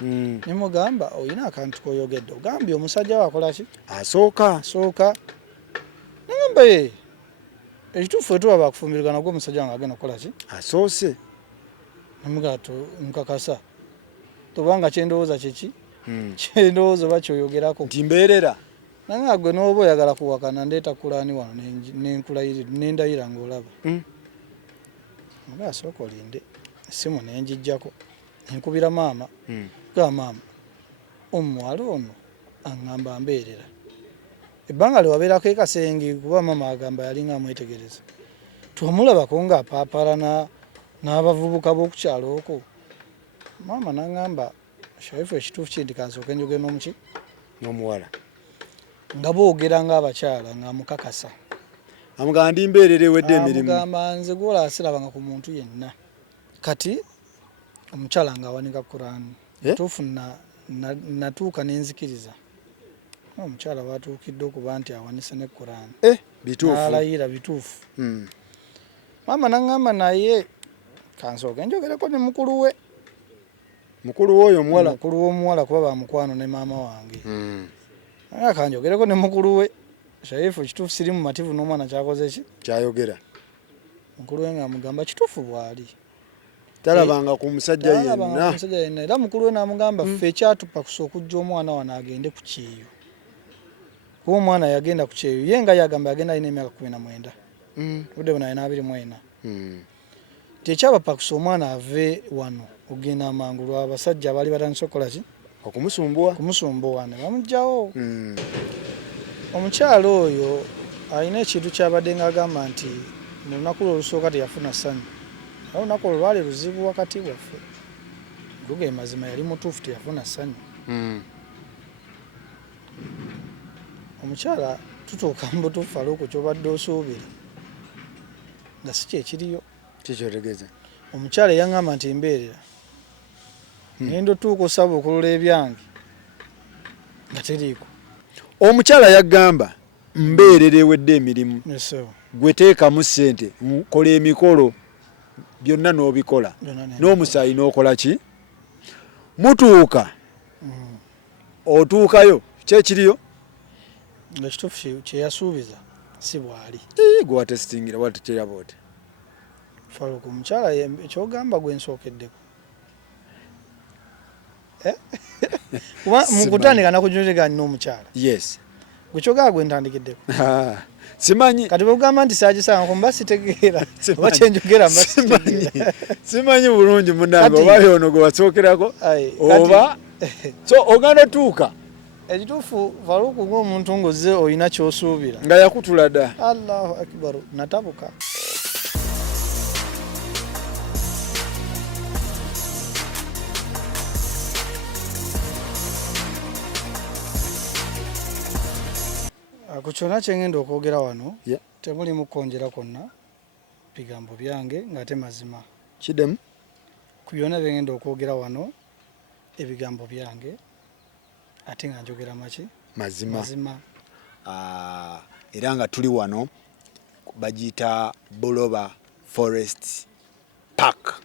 Nimugamba oyina akantu koyogedde ogambye omusajja wakola ki asooka ngamba ekituufu etuba bakufumbirwa nagwo omusajja wange agenda kukola ki asoose nimugato nkakasa tobanga kyendowooza kyeki kyendowooza oba kyoyogerako nti mbeerera nanga gwe n'oba oyagala kuwakana ndeeta kulaani wano nendayira ng'olaba nga asooka olinde essimu nenjijjako enkubira maama ga maama omuwala ono aŋŋamba mbeerera ebbanga lyewabeerako ekasengi kuba maama agamba yalinga amwetegereza twamulabako ng'apaapala n'abavubuka b'okukyalo okwo maama n'aŋŋamba shaifu ekituufu kindi kansooke njogere n'omuki n'omuwala nga boogera ng'abakyala ng'amukakasa amugamba ndi mbeerera ewedde emirimu amugamba nze gwola asirabanga ku muntu yenna kati omukyala ng'awanika Kurani tuufu natuuka nenzikiriza omukyala watuukidde okuba nti awanise ne Kurani n'alayira bituufu maama n'aŋŋamba naye kansooke njogereko ne mukulu we mukulu w'omuwala kuba bamukwano ne maama wange kanjogereko ne mukulu we shaifu kituufu siri mu mativu n'omwana kyakoze ki kyayogera mukulu we ng'amugamba kituufu bw'ali talabanga ku musajja yenna era mukulu we n'amugamba ffe ekyatupakusa okujja omwana wano agende ku Kyeyo kuba omwana yagenda ku Kyeyo ye nga yagamba yagenda alina emyaka 19 budde buna 24 tekyabapakusa omwana ave wano ogenda amangu lwa abasajja baali batandise okukola ki okumusumbuwa ne bamugjawo omukyalo oyo alina ekintu kyabadde ng'agamba nti mu lunaku lwe olusooka teyafuna ssanyu naye olunaku olwo lwali luzibu wakati waffe guge mazima yali mutuufu teyafuna ssanyu omukyala tutuuka mu butuufu al'okwo kyobadde osuubira nga si kyekiriyo kikyotegeeza omukyala yaŋŋamba nti mbeerera ngenda otuuka osaba okulula ebyange nga teriiko omukyala yaggamba mbeerera ewedde emirimu gwe teekamu ssente kola emikolo byonna n'obikola n'omusaayi n'okola ki mutuuka otuukayo kyekiriyo nga kituufu kyeyasuubiza si bwali gwe watesitingira watekyeraba oti faluku omukyala ekyogamba gwe nsookeddeko kuba mukutandika nakujuliriganya n'omukyala yes gwekyogamba gwe ntandikiddeko simanyi kati bwegamba nti saagisanga kumba sitegeera oba kyenjogera simanyi bulungi munange oba yono gwe wasookerako oba so oganda tuuka ekituufu faluku ng'omuntu ng'ozze olina ky'osuubira nga yakutula dda allahu akbar natabuka ku kyonna kyengenda okwogera wano temulimu kwonjera kwonna bigambo byange ng'ate mazima kiddemu ku byonna byengenda okwogera wano ebigambo byange ate nga njogera maki mazima era nga tuli wano bagiyita Buloba Forest Park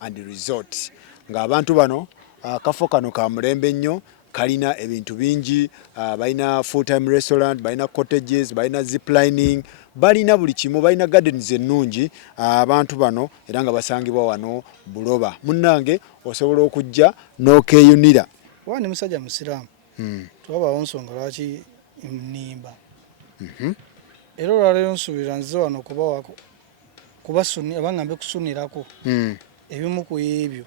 and Resort ng'abantu bano akafo kano ka mulembe nnyo kalina ebintu bingi balina full time restaurant balina cottages balina ziplining balina buli kimu balina gardens ennungi abantu bano era nga basangibwa wano Buloba munnange osobola okujja n'okeeyunira wani musajja musiraamu twabawo nsonga lwaki nnimba era olwaleero nsuubira nze wano kuba abangambe kusunirako ebimu ku ebyo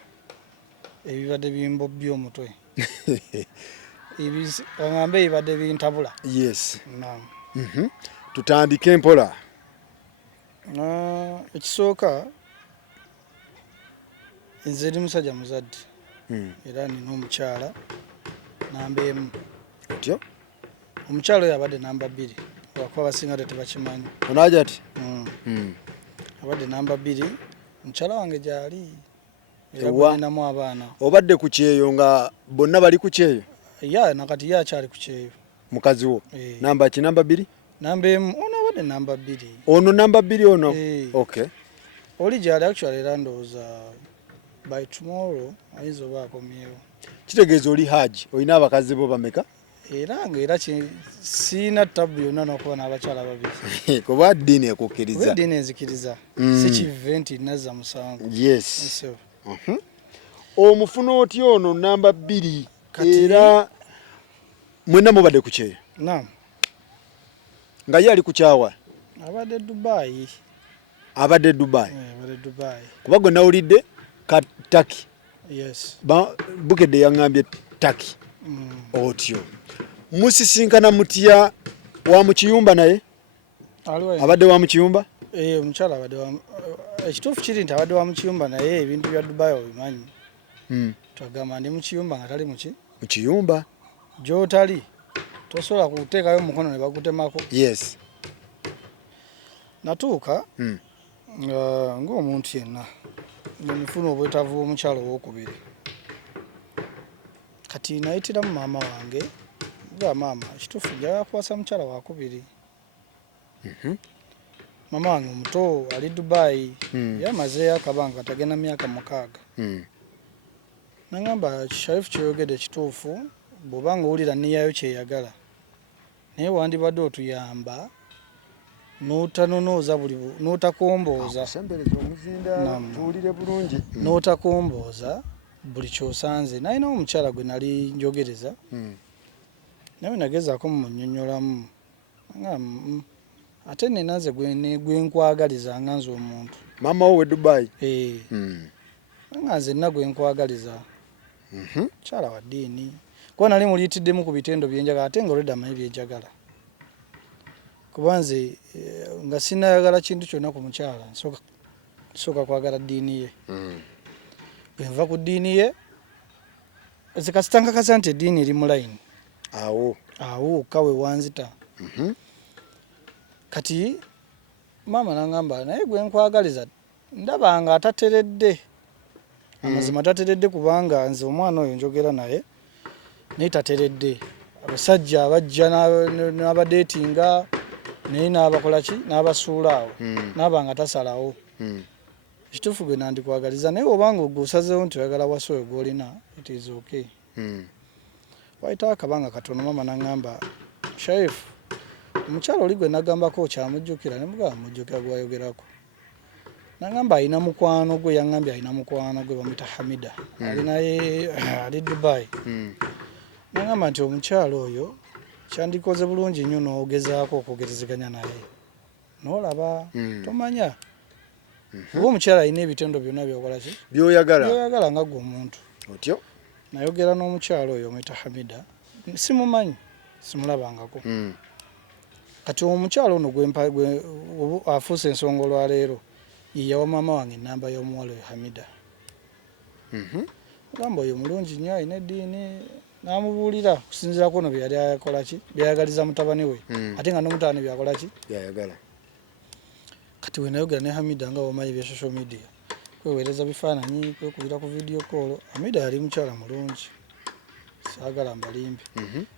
ebibadde bimbobby omutwe abangambe ebibadde bintabula yes tutandike mpola ekisooka nze ndi musajja muzadde era nina omukyala namba emu otyo omukyala oyo abadde namba 2 lwakuba abasinga tebakimanyi onaja ati abadde namba 2 omukyala wange gyali era gweninamu abaana obadde ku Kyeyo nga bonna bali ku Kyeyo nakati ye akyali ku Kyeyo mukazi wo namba ki namba 2 namba emu ono abadde namba 2 ono namba 2 ono okay oli gyali actually era ndowooza by tomorrow ayinza oba akomyewo kitegeeza oli haji olina abakazi bo bameka era siina ttabu yonna n'okuba n'abakyala babiri kuba ddiini ekukkiriza eddiini enzikiriza si kive nti nazza musango yes omufuna otya ono namba 2 era mwenna mubadde ku Kyeyo naam nga ye ali ku kyawa abadde Dubai abadde Dubai kuba gwe nawulidde ka Taki yes Bukedde yaŋŋambye Taki otyo musisinkana mutya wa mu kiyumba naye abadde wa mu kiyumba omukyala abadde ekituufu kiri nti abadde wa mu kiyumba naye ebintu bya Dubai obimanyi twagamba ndi mu kiyumba nga tali mu kiyumba gy'otali tosobola kuteekayo omukono ne bagutemako yes natuuka ng'omuntu yenna nefuna obwetaavu bw'omukyalo owokubiri kati nayitiramu maama wange nga maama ekituufu njagala kuwasa mukyala wakubiri maama wange omuto ali Dubai yamazeeyo akabanga tagenda myaka 6 nagamba Sharifu kyeyogedde ekituufu bw'obanga owulira niyayo kyeyagala naye wandibadde otuyamba n'otanonooza n'otakombooza n'otakombooza buli kyosanze nalina omukyala gwe nali njogereza naye nagezaako mumunnyonnyolamu ate nenaze gwe nkwagaliza nga nze omuntu maama wo we Dubai nga nzenna gwe nkwagaliza mukyala wa ddiini kuba nali muliyitiddemu ku bitendo byenjagala ate nga olwedde amanyi byenjagala kuba nze nga sinayagala kintu kyonna ku mukyala nsooka kwagala ddiini ye bwe nva ku ddiini ye zikasitankakasa nti eddiini eri mu layini awo kawe wanzita kati maama nangamba naye gwe nkwagaliza ndaba nga atateredde amazima tateredde kubanga nze omwana oyo njogera naye naye tateredde abasajja abajja n'abadeetinga naye n'abakola ki n'abasuula awo n'aba nga tasalawo ekituufu gwe nandikwagaliza naye obanga ogusazeewo nti oyagala wasa oyo gw'olina it is okay wayitawo akabanga katono maama nangamba Sharifu omukyala oli gwe nagambako kyamujjukira ne mugamba mujjukira gwayogerako nagamba alina mukwano gwe yaŋŋambye alina mukwano gwe bamuyita Hamida alinaye ali Dubai nagamba nti omukyala oyo kyandikoze bulungi nnyo n'ogezaako okwogerezeganya naye n'olaba tomanya oba omukyala alina ebitendo byonna byokola ki byoyagala nga gwe omuntu otyo nayogera n'omukyala oyo omuyita Hamida simumanyi simulabangako kati omukyala ono afuuse ensonga olwaleero yeyawa maama wange enamba y'omuwala oyo Hamida gamba oyo mulungi nnyo alina eddiini n'amubuulira kusinziirako no byeyali akola ki byayagaliza mutabani we ate nga n'omutabani byakola ki byayagala kati we nayogera ne Hamida nga wamanyi bya social media kweweereza bifaananyi kwekubira ku video call Hamida yali mukyala mulungi saagala mbalimbi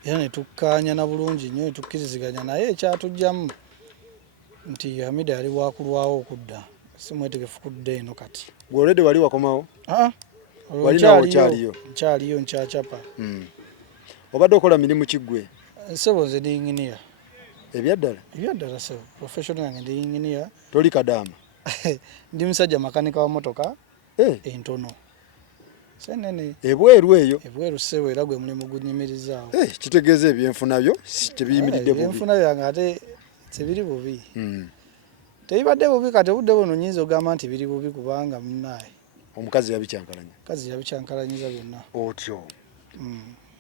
era ne tukkaanya na bulungi nnyo ne tukkiriziganya naye ekyatujjamu nti Hamida yali wakulwawo okudda simwetegefu kudda eno kati gwe olwedde wali wakomawo nkyaliyo nkyacapa obadde okola mirimu kiggwe sebo nze ndi inginiya ebyaddala sebo professional yange ndi inginiya toli Kadama ndi musajja makanika wa motoka entono senene ebweru sebo era gwe mulimu gunyimirizaawo kitegeeza ebyenfuna byo tebiyimiridde bubi ebyenfuna byange ate tebiri bubi tebibadde bubi kati obudde buno nyinza ogamba nti biri bubi kubanga munaye omukazi yabikyankalanyiza byonna otyo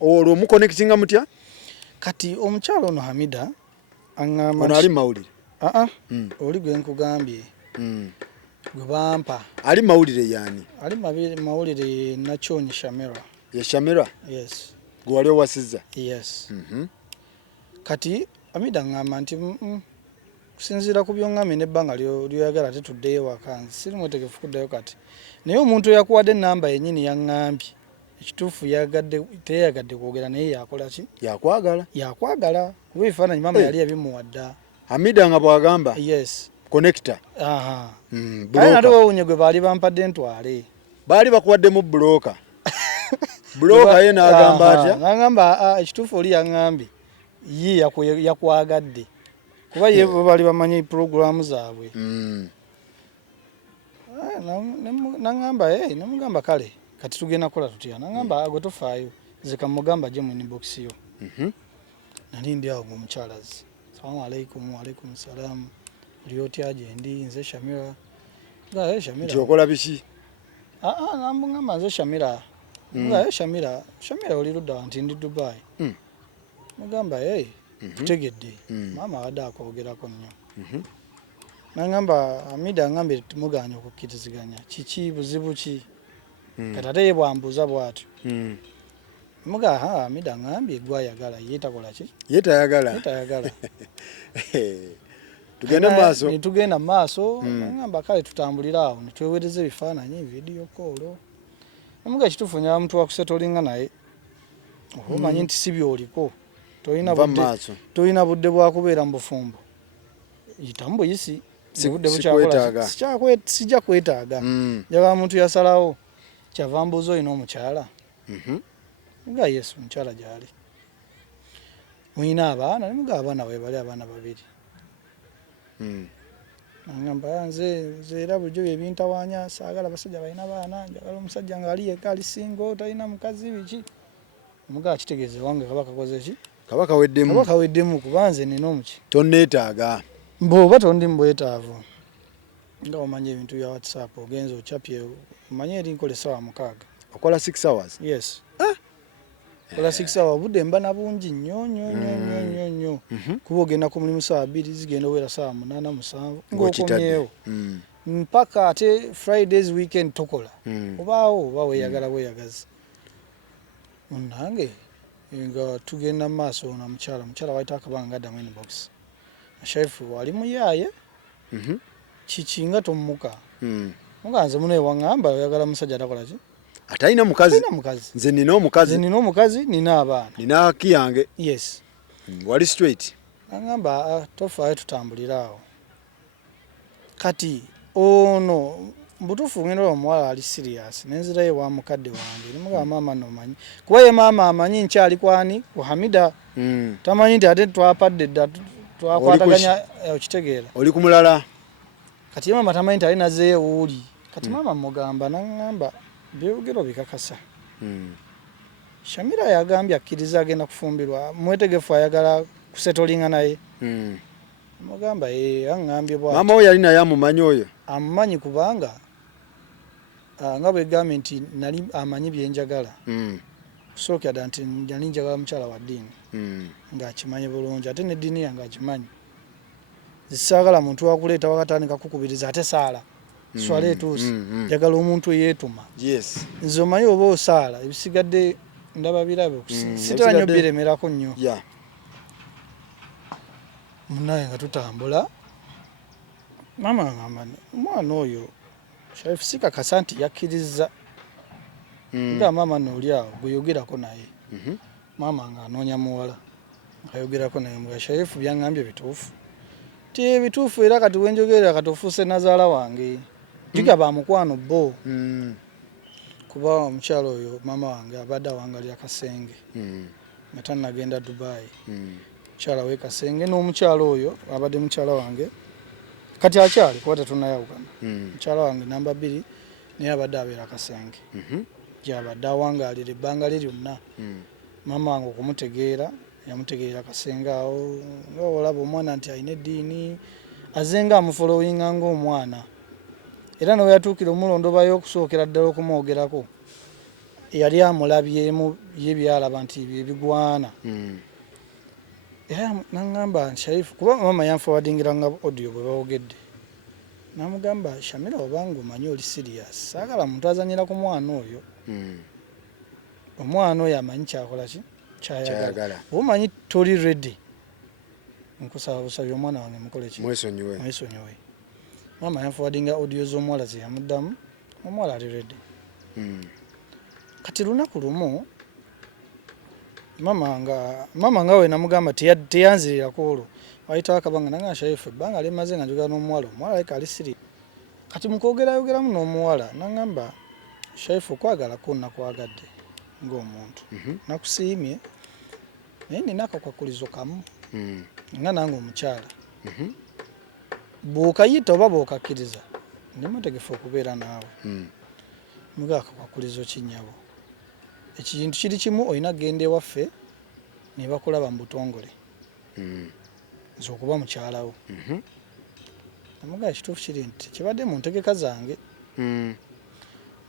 olwo omuconnectinga mutya kati omukyalo ono Hamida aŋŋamba ono ali mawulire oli gwe nkugambye gwe bampa ali mawulire yani ali mawulire Nakyonyi Shamera ye Shamera yes gwe wali owasizza yes kati Hamida aŋŋamba nti kusinziira ku byongambye n'ebbanga lyoyagala ate tuddeyo waka nze siri mwetegefu kuddayo kati naye omuntu yakuwadde enamba yennyini yaŋŋambye ekituufu teyayagadde kwogera naye yakola ki yakwagala kuba ebifaananyi maama yali yabimuwadda Hamida nga bwagamba yes connector aye nate wowunye gwe baali bampadde ntwale baali bakuwaddemu buloka Bloka ye n'agamba atya? N'agamba ekituufu oli yaŋŋambye ye yakwagadde kuba ye bali bamanyi programu zaabwe. Namugamba kale kati tugenda kukola tutya. N'agamba gwe tofaayo nze kamugamba gye mu inbox yo. Nali ndi awo ng'omukyala azze. Salaamu alaikum. Waalaikum salaamu. Oli otya gye ndi? Nze Shamira. Shamira. Nti okola biki? Namugamba nze Shamira. Shamira oli ludda nti ndi Dubai. Mugamba tutegedde. Maama abadde akwogerako nnyo. N'agamba Amida ngambye tumuganye okukkiriziganya. Kiki buzibu ki? Kati ate ye bwambuuza bw'atyo. Muga Amida ngambye gwayagala ye takola ki? Ye tayagala. Tugenda maaso. Nitugenda maaso. Ngamba kale tutambulira awo nitwewereza ebifaananyi video call. Muga ekituufu nya muntu wakusetolinga naye. Omanyi nti si byoliko. Toyina budde bwa kubeera mu bufumbo. Yitamu buyisi. Sijja kwetaaga. Njagala muntu yasalawo. Kyava mbuuza olina omukyala. Nga Yesu mukyala gyali. Muyina abaana? Nimuga abaana bwe bali abaana babiri. Ngamba nze era bulijjo ebintawaanya saagala basajja balina baana njagala omusajja ng'ali yekka ali singo talina mukazi biki. Muga akitegeeze wange kabaka koze ki? Kabaka weddemu kuba nze nina omuki. Tonneetaaga. Bw'oba tondi mu bwetaavu. Nga omanya ebintu bya WhatsApp ogenza okyapye omanye eri nkola essaawa 6. Okola 6 hours? Yes. Kola 6 hours budde mba na bungi nnyo. Kuba ogenda ku mulimu ssaawa 2 zigenda owera ssaawa 8 7 ng'okomyewo. Mpaka ate Fridays weekend tokola. Oba weeyagaza. Munnange nga tugenda mu maaso na mukyala wayita akabanga addamu inbox. Sherifu wali muyaaye kiki nga tommuka. Muganze muno ewaŋŋamba oyagala musajja atakola ki? Atalina mukazi. Nze nina omukazi. Nina abaana. Nina haki yange. Yes. Wali straight. Ngamba tofaayo tutambulira awo. Kati ono mbutuufu ngenda omuwala ali serious nenzirayo wa mukadde wange. Nimugamba maama nomanyi. Kuba ye maama amanyi nkyali kwani ku Hamida. Tamanyi nti ate twapadde dda twakwataganya okitegeera. Oli ku mulala. Kati maama tamanyi nti ali nazeeyo uli. Kati maama mugamba n'angamba byogero bikakasa. Shamira yagambye akkiriza agenda kufumbirwa mwetegefu ayagala kusetolinga naye. Mugamba angambye bw'ati. Maama we yali naye amumanyi oyo? Amumanyi kubanga nga bwe gambye nti nali amanyi byenjagala. Kusooka dda nti nali njagala mukyala wa ddiini. Ng'akimanyi bulungi ate n'eddiini yange akimanyi. Zisaagala muntu wakuleeta wakatandika kukubiriza ate saala. Swala etuusi. Njagala omuntu eyeetuma. Yes. Nze omanyi oba osaala ebisigadde ndaba birabe sitera nnyo biremerako nnyo. Munnaye nga tutambula. Maama ngamba omwana oyo Sharifu sikakasa nti yakkiriza. Nga maama n'oli awo gweyogerako naye. Maama ng'anoonya muwala. Ayogerako naye mga Sharifu byaŋŋambye bituufu. Ti bituufu era kati wenjogerera kati ofuuse nazaala wange. Jigaba mukwano bo. Kuba omukyalo oyo maama wange abadde awangalira Kasenge. Nga tannagenda Dubai. Mukyala we Kasenge n'omukyalo oyo abadde mukyala wange. Kati akyali kuba tetunnayawukana. Mukyala wange namba 2 naye abadde abeera Kasenge. Gy'abadde awangalira ebbanga lye lyonna. Maama wange okumutegeera yamutegeera Kasenge awo nga olaba omwana nti alina eddiini azenga amufolowinga ng'omwana. Era nawe yatuukira omulondo bayo okusookera ddala okumwogerako. Yali amulabyemu ye byalaba nti ebigwana. Era n'angamba Sharifu kuba maama yanforwardingiranga audio bwe bawogedde. N'amugamba Shamira obanga omanyi oli serious saagala muntu azanyira ku mwana oyo. Omwana oyo amanyi kyakola ki? Kyayagala. Omanyi toli ready. Nkusaba busabye omwana wange mukole ki? Mwesonyiwe. Maama yanforwardinga audio z'omuwala ze yamuddamu. Omuwala ali ready. Kati lunaku lumu mama nga we namugamba teyanzirirako olwo. Wayitawo akabanga nanga Sharifu ebbanga limaze nga njogera n'omuwala. Omuwala aleka ali siri. Kati mukwogeramu n'omuwala n'angamba Sharifu okwagalako nakwagadde. ng'omuntu nakusiimye naye nina akakwakulizo kamu nga nange omukyala bw'okayita oba bw'okakkiriza ndi mutegefu okubeera naawe muga akakwakulizo kinnyabo ekintu kiri kimu olina kgenda ewaffe ne bakulaba mu butongole nze okuba mukyalawo namugaa ekituufu kiri nti kibadde mu ntegeka zange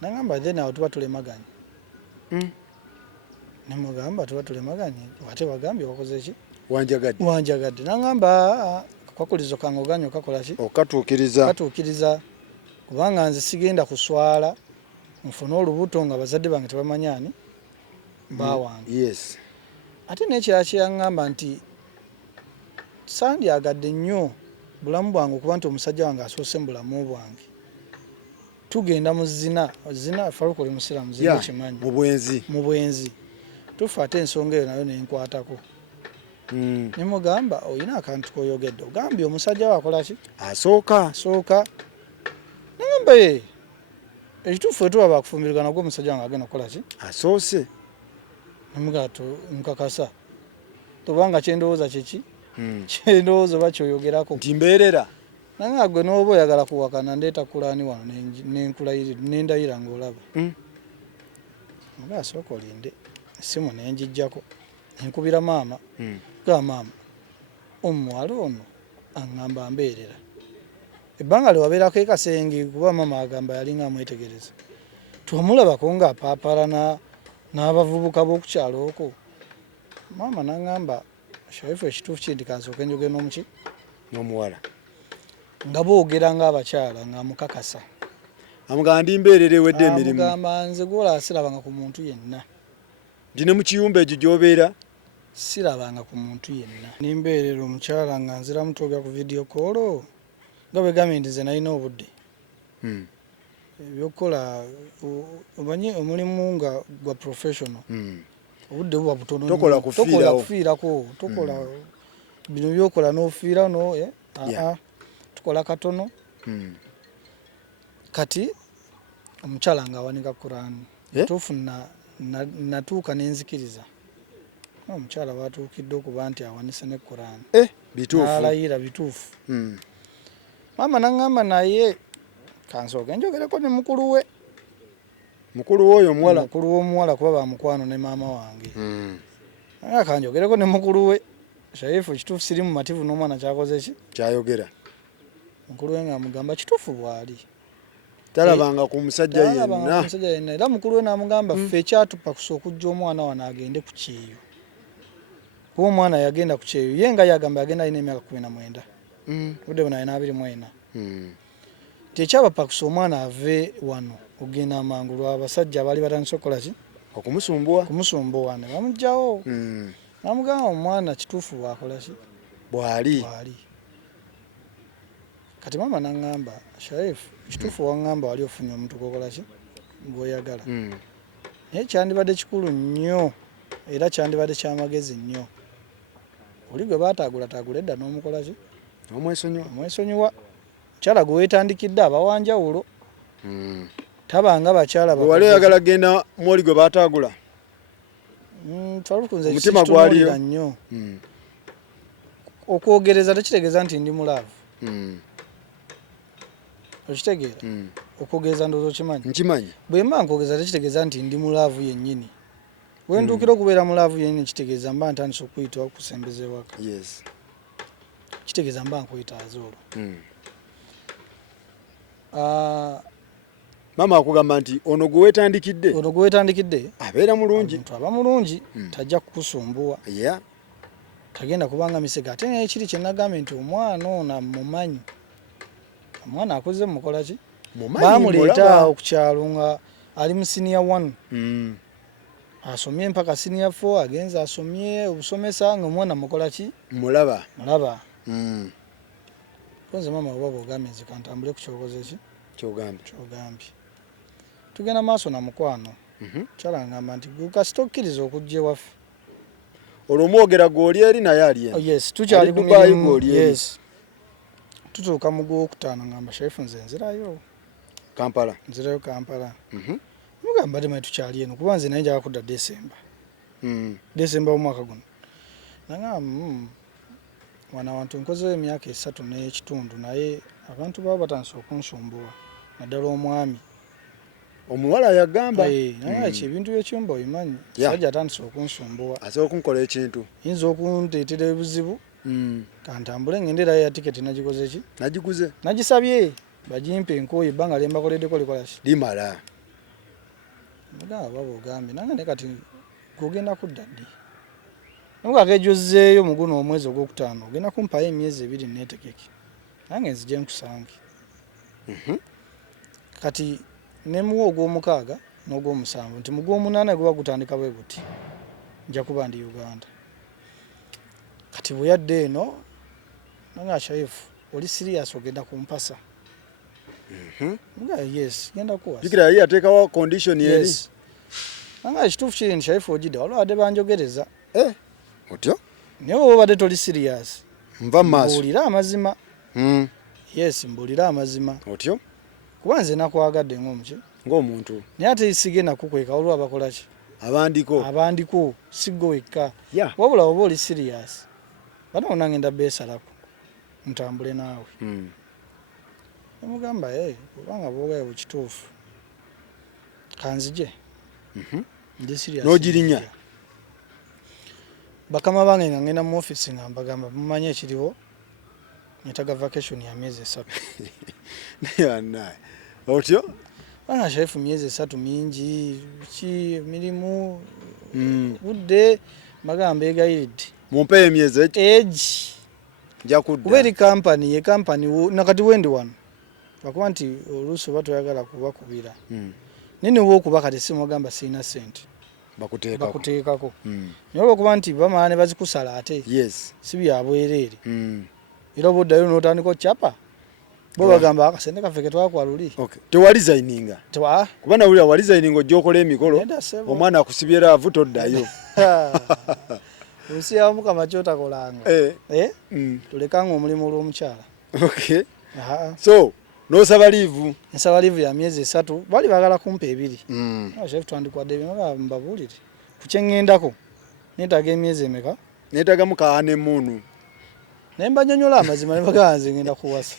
nagamba then awo tuba tulemaganye nemugamba tuba tulemaganye ate wagambye wakoze ki wanjagadde nagamba akakwakulizo kange oganye okakola ki okatuukiriza kubanga nze sigenda kuswala nfune olubuto nga bazadde bange tebamanyani bawange ate n'ekirala kyeyaŋŋamba nti sandyagadde nnyo bulamu bwange okuba nti omusajja wange asoose mu bulamu bwange tugenda mu zina falukole musiramu zina kimanyi mu bwenzi tufa ate ensonga eyo nayo nenkwatako nemugamba olina akantu koyogedde ogambye omusajja wakola ki asooka nagamba ekituufu etuba bakufumbirigana gwe omusajja wange agenda kukola ki asoose nemugato nkakasa tobanga kyendowooza kyeki kyendowooza oba kyoyogerako nti mbeerera nanga gwe n'oba oyagala kuwakana ndeeta kulaani wano nendayira ng'olaba nga asooka olinde essimu nenjijjako nenkubira maama ga maama omuwala ono aŋŋamba mbeerera ebbanga lyewabeerako ekasenge kuba maama agamba yalinga amwetegereza twamulabako ng'apaapala n'abavubuka b'okukyalo okwo maama naŋŋamba shaifu ekituufu kindi kansooka enjogera n'omuki n'omuwala nga boogera ng'abakyala ng'amukakasa amugamba ndi mbeerera ewedde emirimu amugamba nze gwola sirabanga ku muntu yenna ndi ne mu kiyumba egyo gy'obeera sirabanga ku muntu yenna nimbeerera omukyala nga nzira mutoga ku vidiyo koolo nga bwegambye nti nze nalina obudde ebyokukola omanyi omulimu nga gwa professional obudde buba butono tokola kufiirako tokola bino byokola n'ofiira no tukola katono kati omukyala nga awanika Kurani tuufu natuuka nenzikiriza omukyala watuukidde okuba nti awanise ne Kurani n'alayira bituufu maama naŋŋamba naye kansooka enjogereko ne mukulu we mukulu w'omuwala kuba bamukwano ne maama wange naye kanjogereko ne mukulu we shaifu kituufu siri mu mativu n'omwana kyakoze ki kyayogera mukulu we ng'amugamba kituufu bw'ali talabanga ku musajja yenna era mukulu we n'amugamba ffe ekyatupakusa okujja omwana wano agende ku Kyeyo kuba omwana yagenda ku Kyeyo ye nga yagamba yagenda alina emyaka 19 budde buno alina 24 tekyabapakusa omwana ave wano ogenda amangu lw'abasajja abaali batandise okukola ki okumusumbuwa ne bamugjawo namugamba omwana kituufu bwakola ki bwali kati maama naŋŋamba shaifu kituufu waŋŋamba wali ofunye omuntu gwokola ki gwoyagala naye kyandibadde kikulu nnyo era kyandibadde kyamagezi nnyo oli gwe baataagula edda n'omukola ki omwesonyiwa mukyala gwe weetandikidde abawanjawulo tabanga bakyala wali oyagala genda mwoli gwe baataagula twalukunze omutima gwaliyo nnyo okwogereza tekitegeeza nti ndi mulaavu okitegeera okwogereza ndowooza okimanyi nkimanyi bwe mba nkwogeza tekitegeeza nti ndi mulaavu yennyini bwe ntuukira okubeera mulaavu yennyini kitegeeza mba ntandise okuyita okusembeza ewaka kitegeeza mba nkwetaaza olwo maama akugamba nti ono gwe weetandikidde abeera mulungi aba mulungi tajja kukusumbuwa tagenda kubanga misega ate naye kiri kyenagambye nti omwana ono mumanyi omwana akoze mukola ki bamuleeta awo ku kyalo nga ali mu senior 1 asomye mpaka senior 4 agenza asomye obusomesa nga omwana mukola ki mulaba konze maama oba bwogambye nzika ntambule ku kyokoze ki kyogambye tugenda maaso na mukwano kyalangamba nti kasita okkiriza okujja ewaffe olwo omwogera gw'oli eri naye ali yes tukyali ku mirimu yes tutuuka mu gwokutaano ngamba shaifu nze nzirayo Kampala mugamba temanyi tukyali eno kuba nze naye njagala kudda December omwaka guno nangamba wana awantu nkozeewo emyaka 3 n'ekitundu naye abantu baba batandise okunsumbuwa naddala omwami omuwala yagamba naye ebintu byekyumba obimanyi sajja atandise okunsumbuwa asobola okunkola ekintu yinza okunteetera ebuzibu kantambule ngende era ya tiketi nagikoze ki nagiguze nagisabye bagimpe enkooyi ebbanga lye mbakoleddeko likola ki limala mugamba baba ogambye nange ne kati gogenda kudda ddi nogakejozzeeyo mu guno omwezi ogwokutaano ogenda kumpayo emyezi 2 neetegeke nange nzije nkusange kati nemuwa ogw'omukaaga n'ogw'omusanvu nti mu gw'omunaana guba gutandika bwe guti nja kuba ndi Uganda kati bwe yadde eno nange Shaifu oli serious ogenda kumpasa yes genda kuwasa bikira yali ateekawo condition yeri yes nange ekituufu kiri nti Shaifu ogidde waliwo adde banjogereza otyo naye oba obadde toli serious nva mu maaso mbuulira amazima yes mbuulira amazima otyo kuba nze nakwagadde ng'omuntu naye ate sigenda kukweka olwo abakola ki abandiko siggo wekka wabula oba oli serious bano nangenda beesalako ntambule naawe namugamba kubanga bwogaye bukituufu kanzije ndi serious n'ogirinya bakama bange nga ngenda mu office nga mbagamba mumanyi ekiriwo netaga vacation ya myezi 3 otyo banga Shaifu myezi 3 mingi ki mirimu budde magamba egayiridde mumpe emyezi age nja kudda kuba eri company nakati wendi wano bakuba nti oluusi oba toyagala kubakubira nini wokuba kati simugamba sirina sente bakuteekako naye olwokuba nti bamala ne bazikusala ate si byabwereere era oba oddayo n'otandika occapa bo bagamba akasente kaffe ke twakwaluli tewalizayininga kuba nawulira walizayininga ojja okola emikolo omwana akusibyera avu toddayo nsi ya Mukama kyotakolanga tulekanga omulimu olw'omukyala so nosaba liivu nsaba liivu ya myezi 3 bali bagala kumpa 2 Shaifu twandikwadde mbabuulire kukyeŋŋendako neetaaga emyezi emeka neetaaga mukaane muunu naye mbanyonyola amazima ne bagamba nze ngenda kuwasa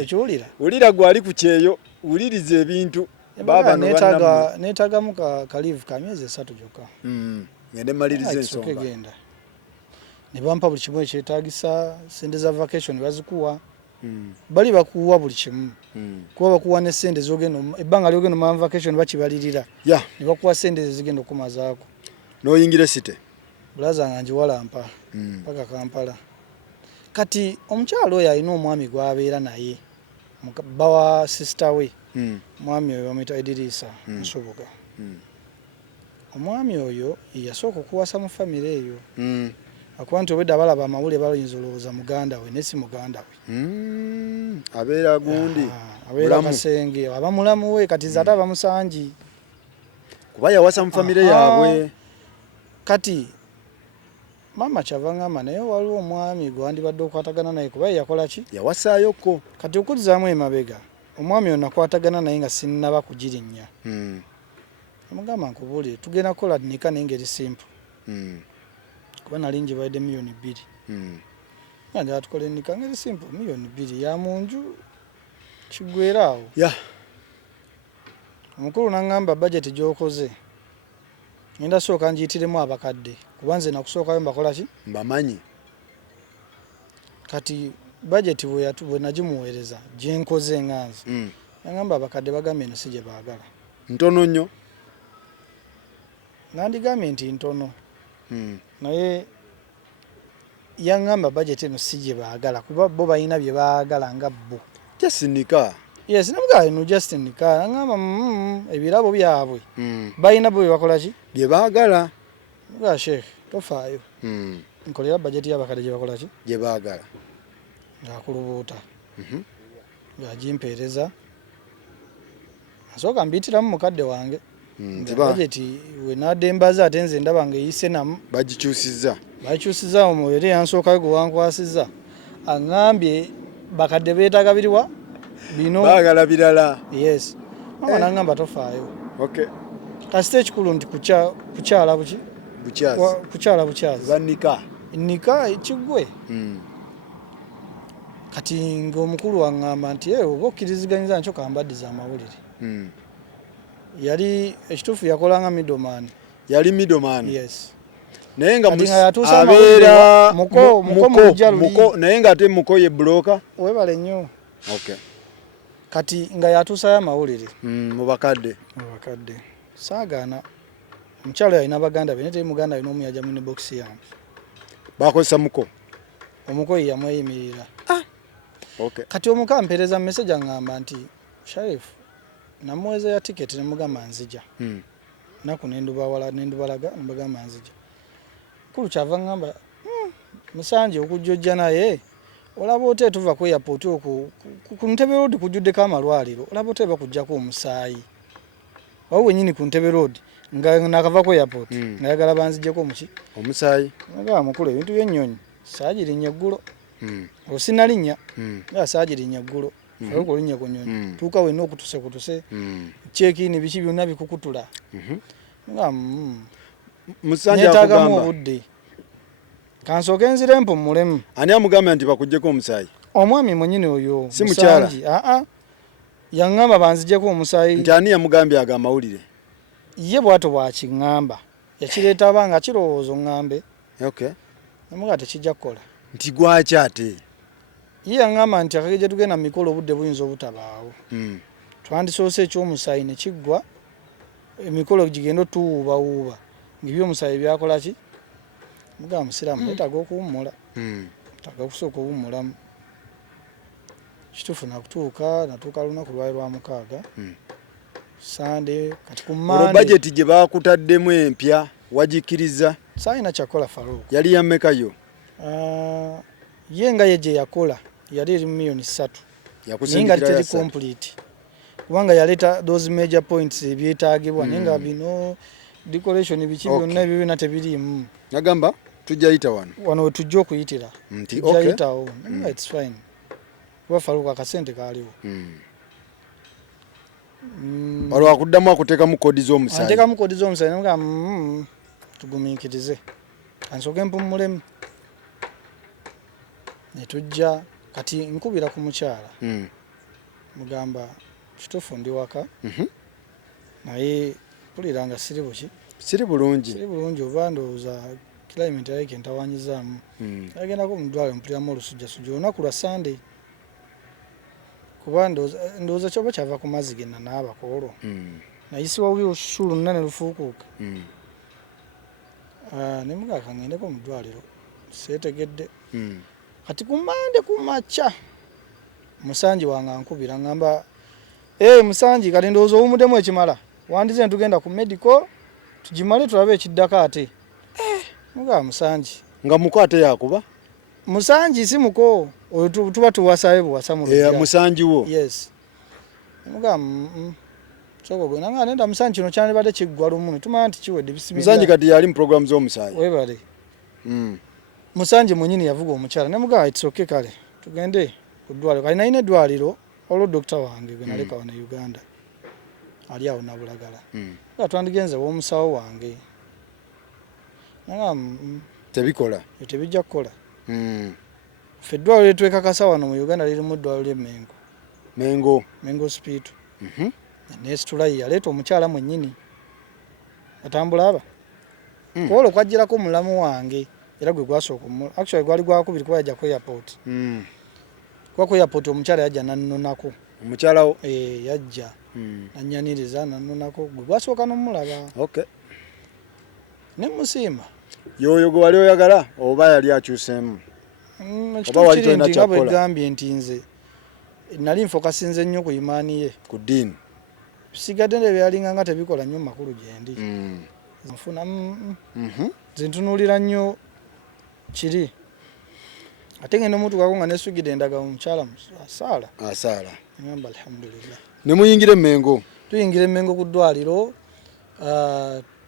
okiwulira wulira gwali ku Kyeyo wuliriza ebintu baba neetaagamu kaliivu ka myezi 3 gyokka ngende maliriza ensonga genda ne bampa buli kimu ekyetaagisa sente za vacation bazikuwa bali bakuwa buli kimu kuba bakuwa ne sente zogenda ebbanga lyogenda mu vacation bakibalirira ne bakuwa sente zigenda okumazaako n'oyingira site bulaza nga njiwalampa paka Kampala kati omukyalo oyo alina omwami gwabeera naye bba wa sister we mwami oyo bamuyita Idirisa Nsubuga omwami oyo yasooka okuwasa mu famire eyo akuba nti obwedda balaba amawulire bayinza olowooza muganda we ne si muganda we abeera gundi abeera kasenge aba mulamu we kati zate aba musangi kuba yawasa mu famire yaabwe kati mama kyava ngamba naye waliwo omwami gwandibadde okwatagana naye kuba yakola ki yawasaayoko kati okuzzaamu emabega omwami ono nakwatagana naye nga sinnaba kugirinnya amugamba nkubuulire tugenda kukola nika naye ngeri simple kuba nali njibaidde $2 million nga njala tukole nika ngeri simple $2 million ya munju kigwera awo omukulu nangamba budget gyokoze ngenda sooka njiyitiremu abakadde kuba nze nakusookayo mbakola ki mbamanyi kati budget bwe nagimuweereza gyenkoze nganze nangamba abakadde bagambye eno si gye baagala ntono nnyo nandigambye nti ntono naye yaŋŋamba budget eno si gye baagala kuba bo balina bye baagala nga bo kyasinika yes namugaa no Justin ka ngamba ebirabo byabwe balina bo bakola ki bye baagala nga Sheikh tofaayo nkolera budget y'abakadde gye bakola ki gye baagala ng'akulubuuta ng'agimpeereza asooka mbiyitiramu mukadde wange budget we n'addembaza ate nze ndaba ng'eyise namu bagikyusizza omwoyo eri yansookayo gwe wankwasizza aŋŋambye bakadde beetaaga biriwa bino baagala birala yes mama nangamba tofaayo Okay. Kasite ekikulu nti kukyala buki Bukyazi. kukyala bukyazi Banika. nika ekigwe kati ng'omukulu waŋŋamba nti oba okkiriziganyiza nkyo kambaddiza amawulire yali ekituufu yakolanga middleman. Yali middleman. Yes. Naye nga abeera muko naye nga ate muko ye broker. Webale nnyo. Okay. Kati nga yatuusayo amawulire mu bakadde. Saagaana omukyalo yalina baganda be nete muganda alina omu yajja mu box yange bakozesa muko. Omuko ye yamweyimirira. Okay. Kati omuka ampeereza message aŋŋamba nti Sharif namuweza ya ticket ne mugamba nzija naku nendubalaga mbagamba nzija kulu kyava ŋŋamba musanje okujjojja naye olaba ote tuva ku airport ku Ntebe Road kujjuddeko amalwaliro olaba ote bakujjako omusaayi awo wenyini ku Ntebe Road nga nakava ku airport nayagala banzijjeko muki omusaayi nga mukulu ebintu by'ennyonyi saagirinya eggulo osinalinnya nga saagirinya eggulo ayo kulinnya ku nnyonyi tuuka wenna okutuse kyekini biki byonna bikukutula nga musanja akugamba obudde kansooke nzire mpumulemu. Ani amugamba nti bakujjeko omusaayi? Omwami mwennyini oyo si mukyala. Yaŋŋamba banzijjeko omusaayi. Nti ani yamugambye aga amawulire? Ye bwato bwakiŋŋamba yakireeta abanga kirowoozo ŋŋambe. Okay. Namuga tekijja kukola. Nti gwaki ate? Ye yaŋŋamba nti akagege tugenda mu mikolo obudde buyinza obutabaawo. Twandisoose ekyomusaayi ne kiggwa emikolo gigenda otuwuubawuuba ng'ebyomusaayi byakola ki? Muga musiramu yeetaaga okuwummula. Taaga kusooka okuwummulamu. Kituufu natuuka lunaku lwali lwa mukaaga. Sande kati ku Monday. Olwo budget gye baakutaddemu empya wagikkiriza? Saalina kyakola Farouk. Yali ya mmeka yo? Ye nga ye gye yakola yali eri $3,000,000. Yakusingikira yasa. Teri complete. Kubanga yaleeta those major points ebyetaagibwa naye nga bino decoration biki byonna ebyo byonna tebiriimu. Nagamba tujja yita wano we tujja okuyitira. Tujja yitawo. It's fine. Kuba Farouk akasente kaaliwo. Waliwo akuddamu akuteekamu kodi z'omusaayi. Anteekamu kodi z'omusaayi namuga tugumiikirize. Kansooke mpummulemu. Ne tujja kati nkubira ku mukyala. Mugamba kituufu ndi waka. Naye mpulira nga siri buki? Siri bulungi. Siri bulungi oba ndowooza climate yali kentawanyizaamu. Agendako mu ddwaliro mpuliramu olusujjasujja olunaku lwa Sunday. Kuba ndowooza kyoba kyava ku mazzi ge nanaabako olwo. Nayisibwa buli olususu lwonna ne lufuukuuka. Ne mugaa kangendeko mu ddwaliro seetegedde. Kati ku Monday ku makya musanji wange ankubira ngamba musanji kati ndowooza owumuddemu ekimala wandize tugenda ku medical tugimale tulabe ekiddako ate. Mugaa musanji nga muko ate yakuba? Musanji si muko oyo tuba tuwasaayo buwasa mu lujja. Musanji wo? Yes. Mugaa soko gwe nanga nenda musanji kino kyandibadde kiggwa lumu tumanya nti kiwedde bisimira. Musanji kati yali mu program z'omusaayi. Webale. Musanji mwennyini yavuga omukyala ne mugaa it's okay kale tugende ku ddwaliro kali nalina eddwaliro olwo dokita wange gwe naleka wano Uganda ali awo nabulagala nga twandigenze w'omusawo wange nanga tebikola tebijja kukola. Ffe eddwaliro lyetwekakasa wano mu Uganda lirimu eddwaliro ly'Emmengo hospital. Nesitulayi yaleeta omukyala mwennyini atambula aba olwo kwajjirako omulamu wange era gwe gwasooka actually gwali gwakubiri kuba yajja ku airport. Kuba ku airport omukyala yajja nannonako. Omukyala wo? Yajja nannyaniriza nannonako gwe gwasooka n'omulaba. Okay. Ne musiima. Yoyo gwe wali oyagala oba yali akyuseemu? Oba wali tolina kyakola? Nga bwegambye nti nze nali nfokasinze nnyo ku imaani ye. Ku ddiini? Bisigadde ne byalinga nga tebikola nnyo makulu gye ndi. Nfuna nze ntunuulira nnyo kiri ate ngenda omutuukako nga nesugidde endagala omukyala asaala. Ngamba alhamdulillah. Ne muyingira Emmengo? Tuyingira Emmengo ku ddwaliro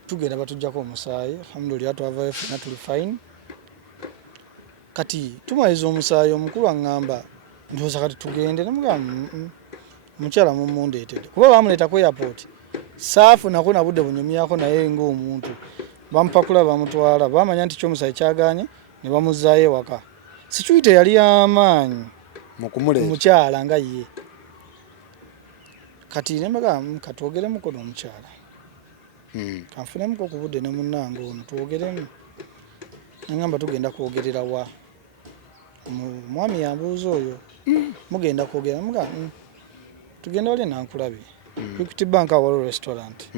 tugenda batuggyako omusaayi alhamdulillah twavayo ffenna tuli fine. Kati tumaliza omusaayi omukulu aŋŋamba ndowooza kati tugende nemugamba omukyala mumundeetedde kuba baamuleeta ku airport saafunako nabudde bunyumyako naye ng'omuntu bamupakula bamutwala bamanya nti ky'omusaayi kyaganye ne bamuzaayo ewaka Security yali amaanyi mukyala nga ye kati nembaga katwogeremu kono omukyala kanfunemuko ku budde ne munnange ono twogeremu nangamba tugenda kwogerera wa mwami yambuuza oyo mugenda kwogera muga tugenda wali nankulabe Equity Bank awaliwo restaurant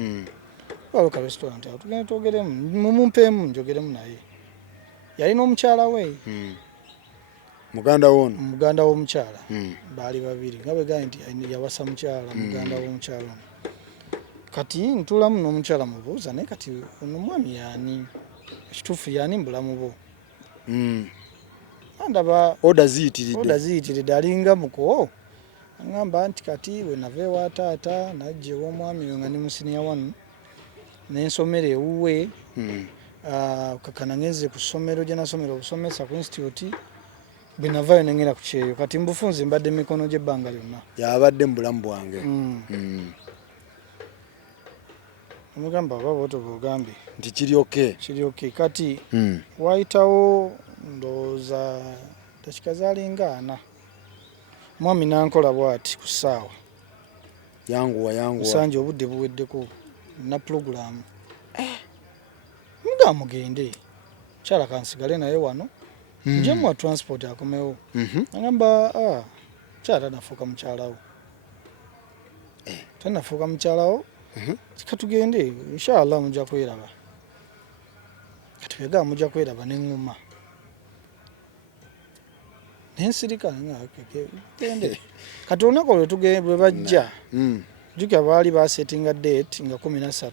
waliwo ka restaurant awo tugenda twogeremu mumumpeemu njogeremu naye yalina omukyala we muganda w'omukyala baali babiri nga bwe nti yawasa mukyala muganda w'omukyala ono kati ntulamu n'omukyala mubuuza naye kati ono mwami yaani ekituufu yaani mbulamu bo ndaba oda ziyitiridde alinga muko ngamba nti kati we nava ewa taata najja ew'omwami oyo nga ndi mu senior 1 n'ensomero ewuwe kakana ngeze ku ssomero gye nasomera obusomesa ku institute bwe navayo nengenda ku Kyeyo kati mbufunze mbadde mikono gy'ebbanga lyonna yabadde mu bulamu bwange omugamba baboto bogambye nti kiri okay kati wayitawo ndowooza dakika zaalinga 4 mwami nankola bw'ati ku ssaawa yanguwa nsanje obudde buweddeko na pulogulaamu muga mugende kyala kansigale naye wano njemuwa transport akomewo agamba kyala nafuuka mukyalawo tanafuuka mukyalawo katugende inshallah mujja kweraba katwega mujja kweraba neŋŋuma nensirika gende kati olunaku olwo lwe bajja jjukira baali basetinga date nga 13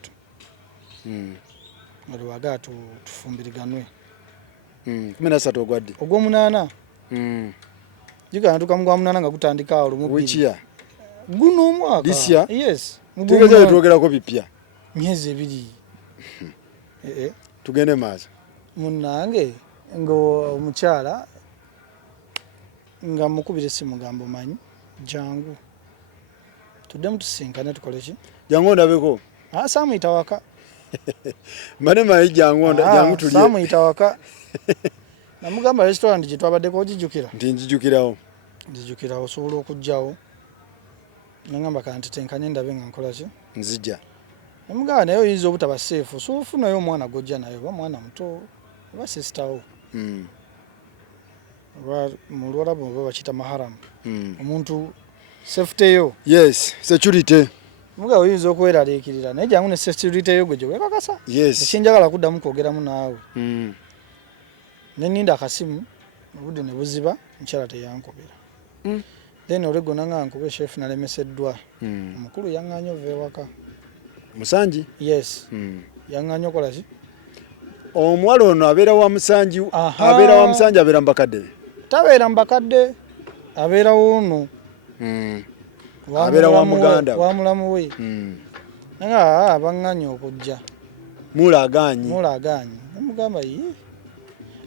nga lwewagaa tufumbiriganwe 13 ogwadde ogw'omunaana jjukira natuuka mu gwa munaana nga gutandika awo wikiya guno omwaka yes tugeze twogerako bipya myezi 2 tugende maaso munnange ng'omukyala nga mukubira essimu gamba omanyi jangu tuddemu tusinkane tukole ki jangu ondabeko saamuyita waka mane mayi jangu tulye saamuyita waka namugamba restaurant gye twabaddeko ogijjukira nti njijjukirawo osobola okujjawo nangamba kanti tenkanye ndabe nga nkola ki nzijja namugamba naye oyinza obutaba seefu sofunayo omwana gojja naye oba mwana muto oba sisitawo mu Luwarabu oba bakiyita maharamu omuntu safety yo yes security muga oyinza okweraliikirira naye jangu ne security yo gwe gye wekakasa ekinjagala kuddamu kwogeramu naawe neninda akasimu obudde ne buziba mukyala teyankobera then olweggo nanga nkube chef nalemeseddwa omukulu yaŋŋaanya ova ewaka musanji yes yaŋŋaanya okola ki omuwala ono abeera wa musanji abeera mu bakadde tabeera mu bakadde abeera wuuno abeera wa muganda wa mulamu we nanga baŋŋaanya okujja mulagaanyi namugamba ye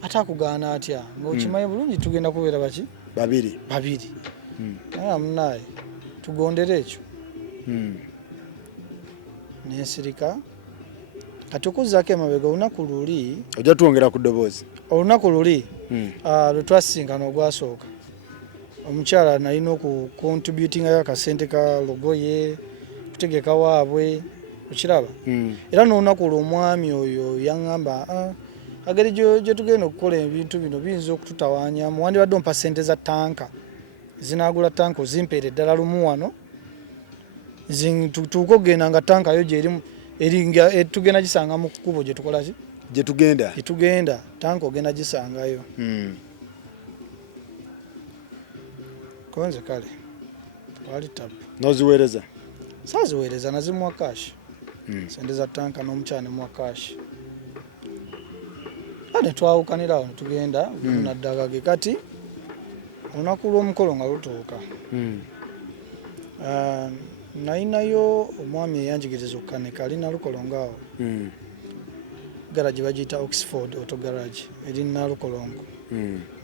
ate akugaana atya ng'okimanyi bulungi tugenda kubeera baki babiri naye munaaye tugondere ekyo nensirika kati okuzzaako emabega olunaku luli ojja twongera ku ddoboozi olunaku luli lwe twasisinkana ogwasooka omukyala nalina okukontributingayo akasente ka logoye kutegeka waabwe okiraba era n'olunaku olwo omwami oyo yaŋŋamba ageri gye tugenda okukola ebintu bino biyinza okututawaanyamu wandibadde ompa sente za tanka zinagula tanka ozimpeera eddala lumu wano tuuka okugenda nga tanka yo eringa tugenda gisanga mu kkubo gye tukola ki gye tugenda tanka ogenda gisangayo konze kale twali tabu noziweereza saaziweereza nazimuwa kashi sente za tanka n'omukyala nemuwa kashi ne twawukanira awo netugenda naddala ge kati olunaku lw'omukolo nga lutuuka nalinayo omwami eyanjigiriza okukanika alina lukolongo awo garagi bagiyita Oxford auto garage erina lukolongo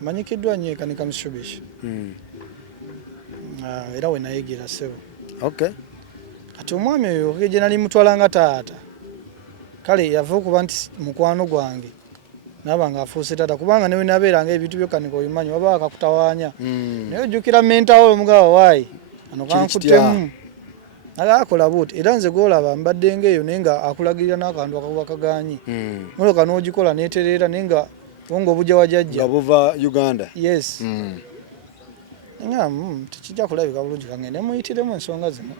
manyikiddwa nnyo ekanika Mitsubishi era we nayigira ssebo kati omwami oyo gye nali mutwala nga taata kale yava okuba nti mukwano gwange naba nga afuuse taata kubanga newe nabeeranga ebintu byokkaniko bimanyi waba akakutawaanya naye ojjukira mentawo omugaba waayi ano kankutemu akola buti era nze golaba mbadde ngaeyo naye nga akulagirira n'akantu akakuba kaganyi moloka n'ogikola neetereera naye nga wonga obujja wajajja nga buva Uganda. Yes. Nga tekijja kulabika bulungi kangende muyitiremu ensonga zino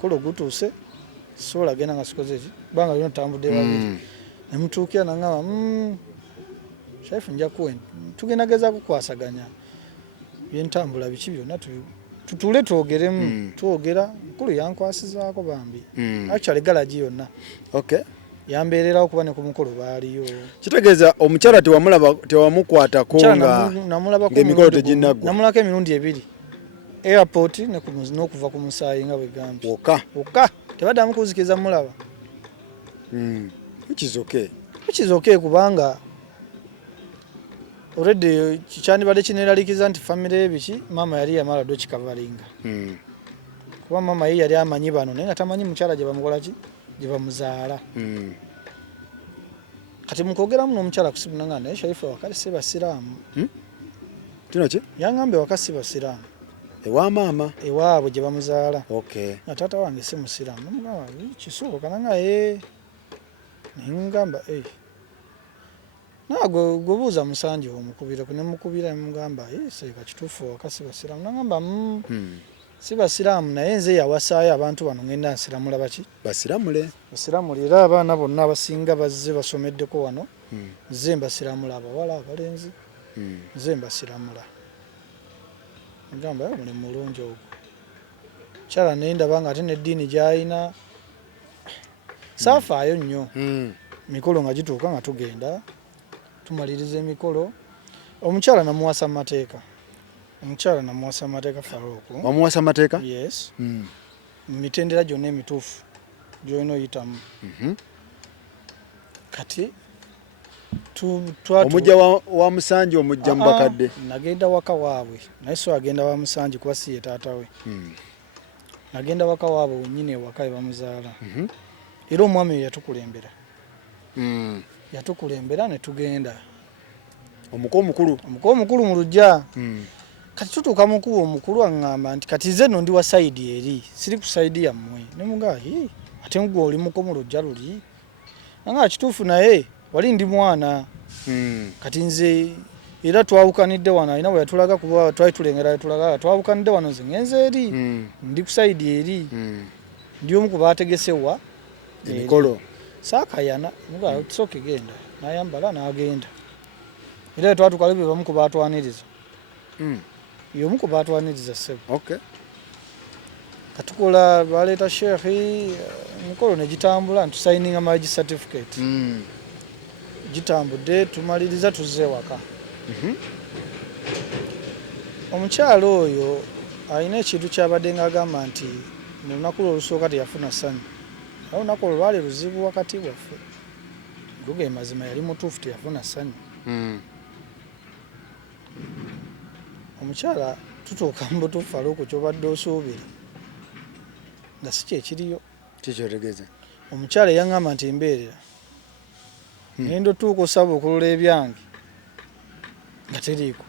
kulo gutuuse sobola genda nga sikoze ki banga lino tambudde babiri nemutuukira nangamba shaifu nja kuwe tugenda gezaako kukwasaganya byentambula biki byonna tutule twogeremu twogera nkulu yankwasizaako bambi actually galagi yonna yambeererawo kuba ne ku mukolo baaliyo. Kitegeeza omukyala tewamukwatako ng'emikolo teginnaggwa. Namulako emirundi ebiri airport n'okuva ku musaayi nga bwe gambye wokka tebaddamu kuzikiriza mulaba. Which is okay kubanga already kyandibadde kineeralikiza nti famire y'ebiki maama yali yamala ddo kikavalinga kuba maama ye yali amanyi bano naye nga tamanyi mukyala gye bamukola ki gye bamuzaala. Kati mukwogeramu n'omukyala kusibuna nga naye Sharifu wakati si basiraamu kino ki yaŋŋambe waka si basiraamu ewa maama ewaabwe gye bamuzaala nga taata wange si musiraamu namugamba kisuubuka nanga nengamba nagwe buuza musanji omukubireko nemukubira nemugamba seeka kituufu waka si basiraamu nagamba si basiraamu naye nze yawasaayo abantu bano ngenda nsiramula baki basiramule era abaana bonna abasinga bazze basomeddeko wano nze mbasiramula abawala abalenzi nze mbasiramula ngamba mulimu mulungi ogwo kyala naye ndaba nga ate n'eddiini gy'alina saafaayo nnyo mikolo nga gituuka nga tugenda tumaliriza emikolo omukyala namuwasa amateeka Faruku. Wamuwasa amateeka? Yes. Mitendera gyonna emituufu gy'olina oyitamu. Kati omujja wa Musanji omujja mu bakadde? Nagenda waka waabwe naye so agenda wa Musanji kuba si ye taata we. Nagenda waka waabwe wennyini ewaka we bamuzaala. Era omwami oyo yatukulembera ne tugenda. Omuko omukulu mu luggya. Kati tutuuka mukuba omukulu aŋŋamba nti kati nze nno ndi wa sayidi eri siri ku sayidi yammwe nemugaa ate ngwe oli muko mu luggya luli nanga kituufu naye wali ndi mwana kati nze era twawukanidde wano alina bwe yatulaga kuba twali tulengera tulaga twawukanidde wano nze ngenze eri ndi ku sayidi eri ndi omu ku baategesewa emikolo saakayana mugaa tusooke genda n'ayambala n'agenda era twatukalebe bamu ku baatwaniriza yomu ku baatwaniriza ssebo katukola baleeta sheekhi emikolo ne gitambula ntusayininga marriage certificate gitambudde tumaliriza tuzze waka. Omukyalo oyo alina ekintu kyabadde ng'agamba nti mu lunaku olusooka teyafuna ssanyu aye olunaku olwo lwali luzibu wakati waffe guge mazima yali mutuufu teyafuna ssanyu. Omukyala tutuuka mu butuufu Faruku kyobadde osuubira nga si kyekiriyo. Kikyotegeeza omukyala yaŋŋamba nti mbeerera ngenda otuuka osaba okulula ebyange nga teriiko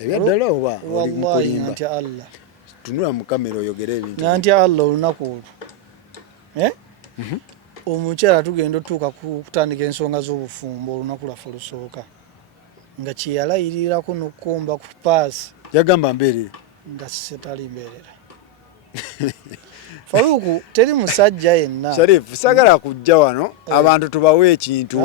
ebyaddala oba oli mukulimba ntya Allah tunula mu kamera oyogere ebintu nga ntya Allah olunaku olwo omukyala tugenda otuuka kutandika ensonga z'obufumbo olunaku lwaffe olusooka nga kyeyalayirirako n'okukomba ku paasi yagamba mbeerera nga sitali mbeerera. Faruku teri musajja yenna. Sharifu sagala kujja wano abantu tubawe ekintu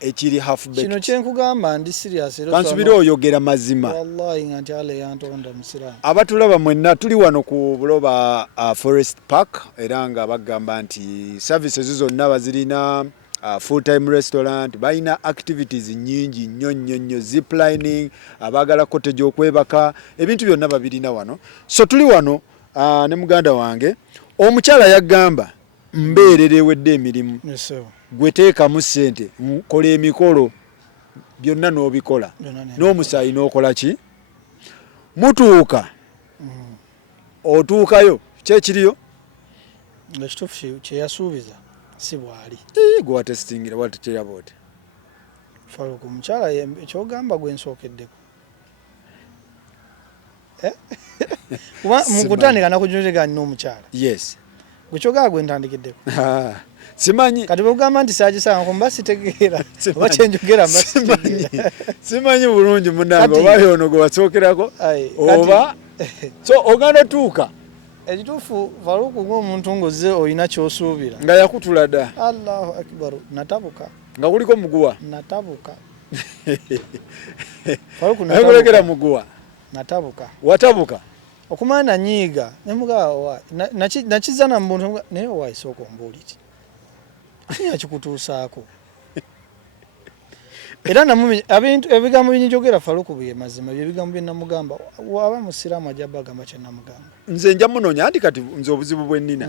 ekiri half baked. Kino kyenkugamba ndi serious era kansubira oyogera mazima. Wallahi nga nti ale yantonda musiraamu. Abatulaba mwenna tuli wano ku Buloba Forest Park era nga bagamba nti services zonna bazirina full time restaurant balina activities nyingi nnyo ziplining abagala cottage okwebaka ebintu byonna babirina wano so tuli wano ne muganda wange omukyala yagamba mbeerere wedde emirimu gwe teekamu ssente kola emikolo byonna n'obikola n'omusaayi n'okola ki mutuuka otuukayo kyekiriyo ekituufu kye yasuubiza si bwali gwe watesitingira watekyerabote Faruku mukyala ekyogamba gwe nsookeddeko mu kutandika nakujunjega nina omukyala yes gwe kyogaa gwe ntandikiddeko simanyi kati bwegamba nti saagisanga mba sitegeera oba kyenjogera mba sitegeera simanyi bulungi munange oba yono gwe wasookerako oba so oganda otuuka ekituufu Faruku ng'omuntu ng'ozze olina ky'osuubira nga yakutula dda Allahu akbar natabuka nga kuliko muguwa natabuka Faruku nakulekera muguwa natabuka watabuka okumana nanyiiga nemugaa nakizana mu muntu naye waayisooka ombuulire ani yakikutuusaako era ebigambo byenjogera Faruku bye mazima byebigambo bye namugamba waba musiraamu ajja bagamba kye namugamba nze nja munoonya anti kati nze obuzibu bwe nnina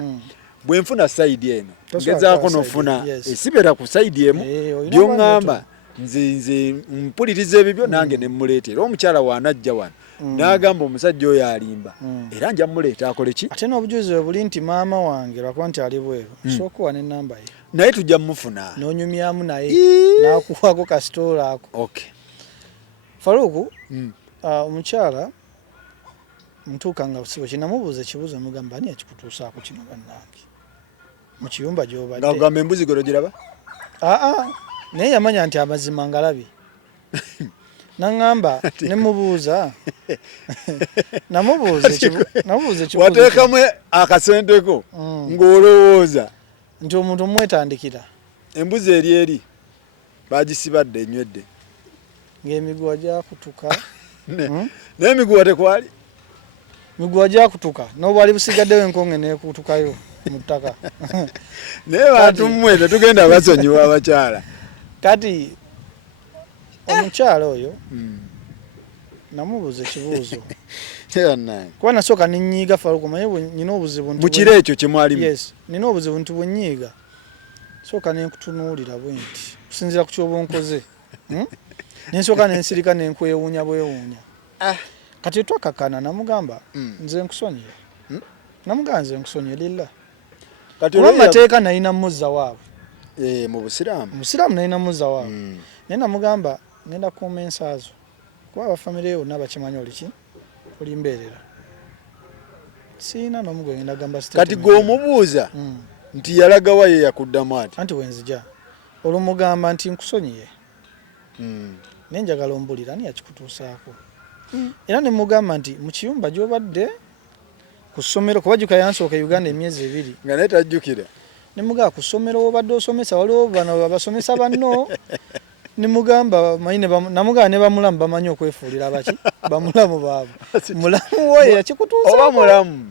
bwe nfuna sayidi eno ngezaako nofuna esibeera ku sayidi emu by'oŋŋamba nze mpuliriza ebibyo nange ne mmuleetera omukyala waanajja wano n'agamba omusajja oyo alimba era nja mmuleeta akole ki ate n'obujulizi bwe buli nti maama wange lwakuba nti ali bweru sookuwa n'ennamba ye naye tujja mmufuna n'onyumyamu naye n'akuwako kasitoola ako okay Faruku omukyala ntuuka nga busibo kinamubuuza ekibuuzo mugamba ani yakikutuusaako kino bannange mu kiyumba gy'obadde ngagamba embuzi gorogiraba naye yamanya nti amazima ngalabye naŋŋamba nemubuuza namubuuza ekibuuzo wateekamu akasenteko ng'olowooza nti omuntu omwetandikira embuzi eri bagisibadde enywedde ng'emiguwa gyakutuka naye emiguwa tekwali miguwa gyakutuka n'obwali busigaddewo enkonge neekutukayo mu ttaka naye bantu mmwe tetugenda basonyiwa abakyala kati omukyala oyo namubuuza ekibuuzo kuba nasooka nenyiiga Faruku manye nina obuzibu mu kiro ekyo kyemwalimu yes nina obuzibu nti bwenyiiga sooka nenkutunuulira bwe nti kusinziira ku kyoba onkoze nensooka nensirika nenkwewuunya bwewuunya kati twakakana namugamba nze nkusonyiye namugamba nze nkusonyiye lilla kuba mateeka nalina muzza waabwe mu busiraamu nalina muzza waabwe naye namugamba ngenda kuuma ensaazo kuba abafamire yonna bakimanyi oliki oli mbeerera siina n'omugwe ngenda gamba kati gweomubuuza nti yalagawa ye yakuddamu ati anti wenzija olumugamba nti nkusonyiye naye njagala ombulira ani yakikutuusaako era ne mugamba nti mu kiyumba gy'obadde ku ssomero kuba jjuka yansooka Uganda emyezi 2 nga naye tajjukira ne mugamba ku ssomero wobadde osomesa waliwo bano abasomesa banno ne mugamba namugamba ne bamulamu bamanyi okwefuulira baki bamulamu baabwe mulamu woye yakikutuusaako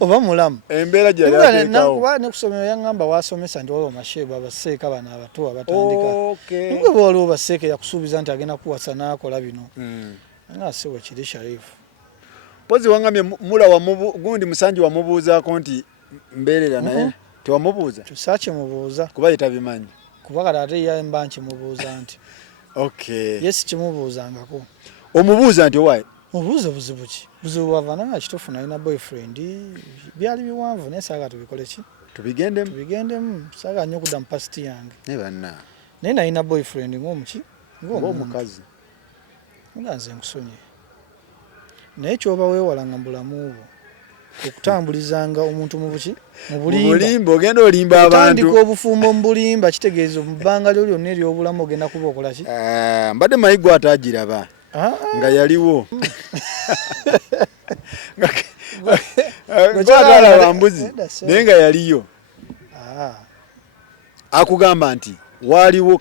oba mulamu embeera gyalikuba ne ku ssomero yaŋŋamba wasomesa nti waliwo masheebu abaseeka bano abato abatandika mugwe waliwo baseeka yakusuubiza nti agenda kuwasa n'akola bino nga si bwe kiri Sharifu pozi wangamye mula gundi musanji wamubuuzaako nti mbeerera naye tewamubuuza tusaaki mubuuza kuba ye tabimanyi kuba kati ate ye mba nkimubuuza nti okay yes kimubuuzangako omubuuza nti owaayi mubuuze buzibu ki buzibu bwava nanga kituufu nalina boyfriend byali biwanvu naye saaga tubikole ki tubigendemu saaga nnyo okudda mu pasiti yange naye nalina boyfriend ng'omukazi nga nze nkusonyiye naye kyoba weewalanga mu bulamu bwo okutambulizanga omuntu mu buki mu bulimba ogenda olimba abantu otandika obufumbo mu bulimba kitegeeza mu bbanga lyo lyonna ery'obulamu ogenda kuba okola ki mbadde mayigo atagiraba nga yaliwo gwatwalaba mbuzi naye nga yaliyo akugamba nti waaliwo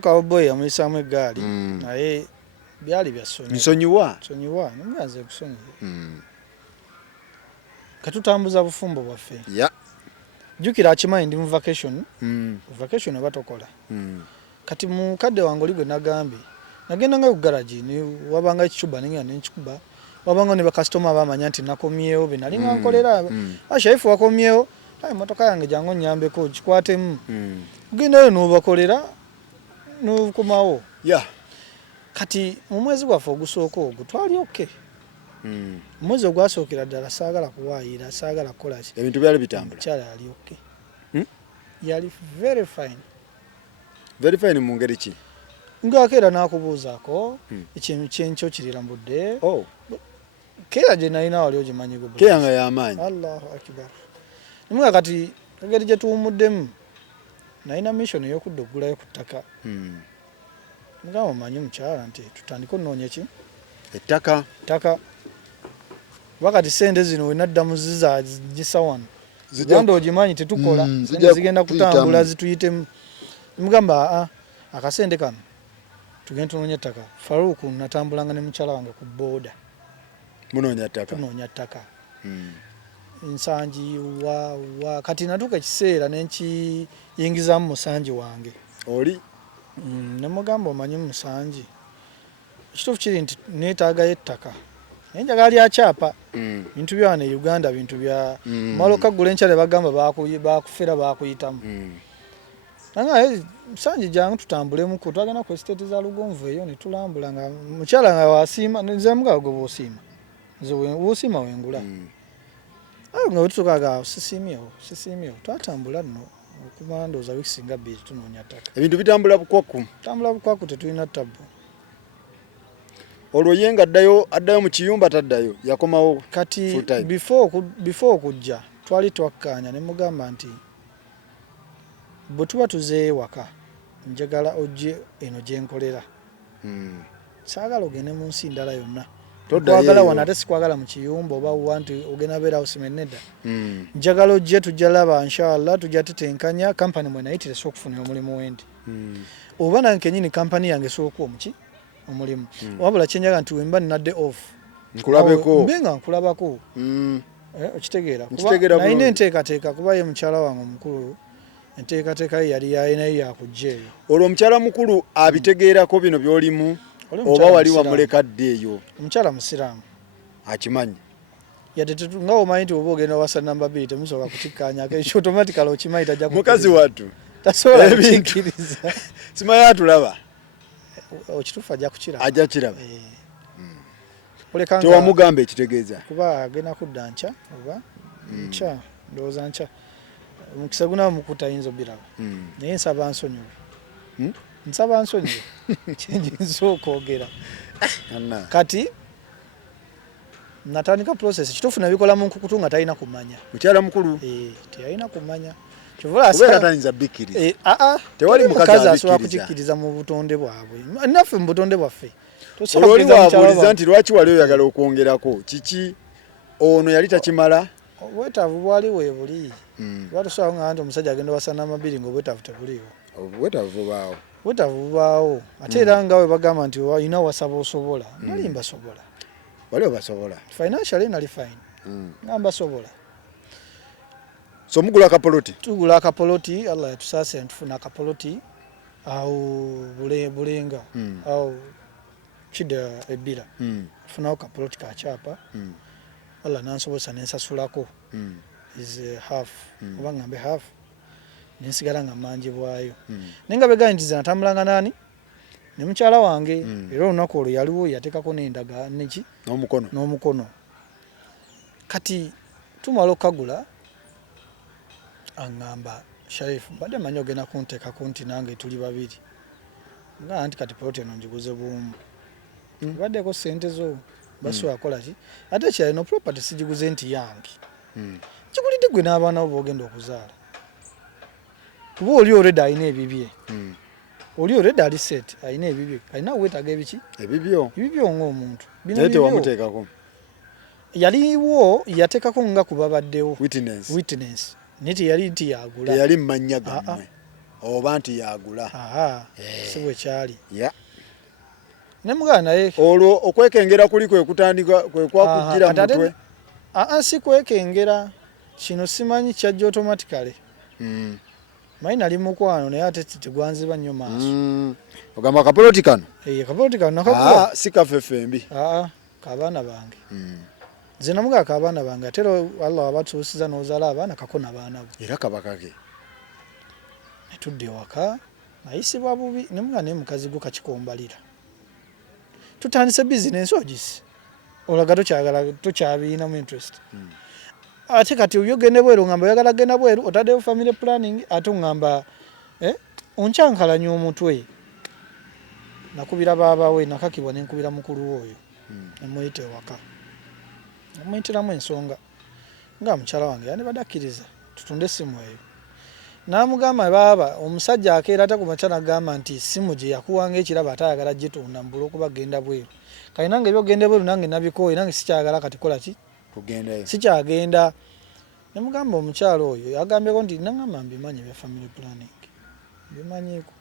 cowboy amuyisamu eggaali naye byali byasonyiwa nsonyiwa namuganze kusonyiye katutambuza bufumbo bwaffe jjukira akimanyi ndi mu vacation oba tokola kati mukadde wange oli gwe nagambye nagenda nga ku garagi wabanga ekicuba nengenda nenkikuba wabanga ne bakasitoma bamanya nti nakomyewo be nali nga nkolera Sharifu wakomyewo emotoka yange jangu nnyambeko kikwatemu gendayo n'obakolera n'okomawo kati mu mwezi gwaffe ogusooka ogwo twali oke Mwezi ogwasookera ddala saagala kuwaayira saagala kukola ki ebintu byali bitambula mukyala yali okke yali very fine mu ngeri ki ng'akeera n'akubuuzaako ekintu kyenkyo kirirambudde keera gye nalina wali ogimanyi gwe keera nga y'amaanyi allahu akibar nimuga kati engeri gye tuwumuddemu nalina mission ey'okudda oggulayo ku ttaka mugamba omanyi mukyala nti tutandike onoonya ki ettaka wakati sente zino wenaddamu zizagisa wano ziganda ogimanyi tetukola zigenda kutambula zituyitemu mugamba akasente kano tugenda tunoonya ettaka Faruku natambulanga ne mukyala wange ku booda tunoonya ttaka ensangi wa kati natuuka ekiseera nenkiyingizamu musanji wange oli nemugamba omanyi musanji ekituufu kiri nti neetaagayo ettaka naye njagala lya kyapa bintu bya wano e Uganda bintu bya malo kaggula enkyale bagamba bakufera bakuyitamu nange musanji jangu tutambulemuku twagenda ku estate za Lugonvu eyo ne tulambula nga mukyala nga wasiima nze mugabo gwe bwosiima nze wosiima wengula nga wetutukaga sisiimyewo twatambula nno okumala ndowooza wiiki singa bbiri tunoonya ttaka ebintu bitambula bukwaku tetulina ttabu olwo ye nga addayo mu kiyumba taddayo yakomawo kati before okujja twali twakkaanya ne mugamba nti bwe tuba tuzeeyo waka njagala ojje eno gye nkolera saagala ogende mu nsi ndala yonna twagala wano ate sikwagala mu kiyumba oba wa nti ogenda beerawo simenedda njagala ojje tujja laba inshallah tujja tutenkanya kampani mwe nayitire sookufuna omulimu wendi oba nange kenyini kampani yange sookuwa omuki omulimu wabula kyenjaga nti wemba ninadde off nkulabeko mbe nga nkulabako okitegeera nalina enteekateeka kuba ye mukyala wange omukulu enteekateeka ye yali naye yakujja eyo olwo omukyala mukulu abitegeerako bino by'olimu oba wali wamuleka dde eyo omukyala musiraamu akimanyi yadde nga omanyi nti oba ogenda wasa namba 2 temusobola kukikkanyako ekyo automatically okimanyi tajja mukazi wattu tasobola kukikkiriza simanyi atulaba okituufu ajja kiraba tewamugamba ekitegeeza kuba agenda kudda nkya oba nkya ndowooza nkya omukisa gunawo mukutayinza obiraba naye nsaba nsonyiwe kyenjinza okwogera kati natandika process kituufu nabikola mu nkukutu nga talina kumanya mukyala mukulu teyalina kumanya tewali mukazi asobola kukikkiriza mu butonde bwabwe naffe mu butonde bwaffe olwo oli wabuuliza nti lwaki wali oyagala okwongerako kiki ono yali takimala obwetaavu bwali weebuli batusobola nga nti omusajja agenda wasana amabiri ngaobwetaavu tebuliiwo obwetaavu bubaawo ate era nga we bagamba nti olina wasaba osobola nali mbasobola wali obasobola financially nali fine nga mbasobola so mugula akapoloti tugula akapoloti Allah yatusaasira ntufuna akapoloti awo bulenga awo kida ebbira tufunawo kapoloti kakyapa Allah nansobosa nensasulako is half oba ngambe half nensigala nga mmanjibwayo nenga begaye nti zinatambulanga nani ne mukyala wange era olunaku olwo yaliwo yateekako n'endaga neki n'omukono kati tumala okagula aŋŋamba Sharifu mbadde manyi ogenda kunteekako nti nange tuli babiri nga nti kati poloti eno njiguze buumu baddeko ssente zo basobola kukola ki ate ekirala no property sigiguze nti yange kigulidde gwe n'abaana bo b'ogenda okuzaala kuba oli already alina ebibye oli already ali set alina ebibye alina weetaaga ebibyo ng'omuntu naye tewamuteekako yaliwo yateekako nga kuba baddewo witness naye teyali nti yagula teyali mmanya gammwe oba nti yagula si bwe kyali ne mugana naye olwo okwekengera kuli kwe kutandika kwe kwakugira mutwe si kwekengera kino simanyi kyajja automatically manyi nali mukwano naye ate tegwanziba nnyo maaso ogamba akapoloti kano akapoloti kano nakagula si kafefembi kabaana bange nze namugaa kabaana bange ate Allah abatuusiza n'ozaala abaana kakona baana bo era kabakake netudde ewaka ayisibwa bubi nemugaa naye mukazi gwe kakikombalira tutandise bizinensi ogisi olaga tokyabiinamu interest. Ate kati oyogende bweru ngamba oyagala genda bweru otaddeyo family planning ate ngamba onkyankalanya omutwe. Nakubira baabawe nakakibwa nenkubira mukulu oyo nemuyita ewaka namuyitiramu ensonga nga mukyala wange yandibadde akkiriza tutunde essimu eyo. N'amugamba baaba omusajja akeera ate ku makya n'agamba nti ssimu gye yakuwanga ekirabo ate ayagala gitunda mbula okuba genda bweru. Kale nange ebyogende bweru nange nabikooye nange sikyagala kati kola ki tugendayo sikyagenda. Ne mugamba omukyala oyo yagambyeko nti nangamba mbimanyi bya family planning bimanyiiko.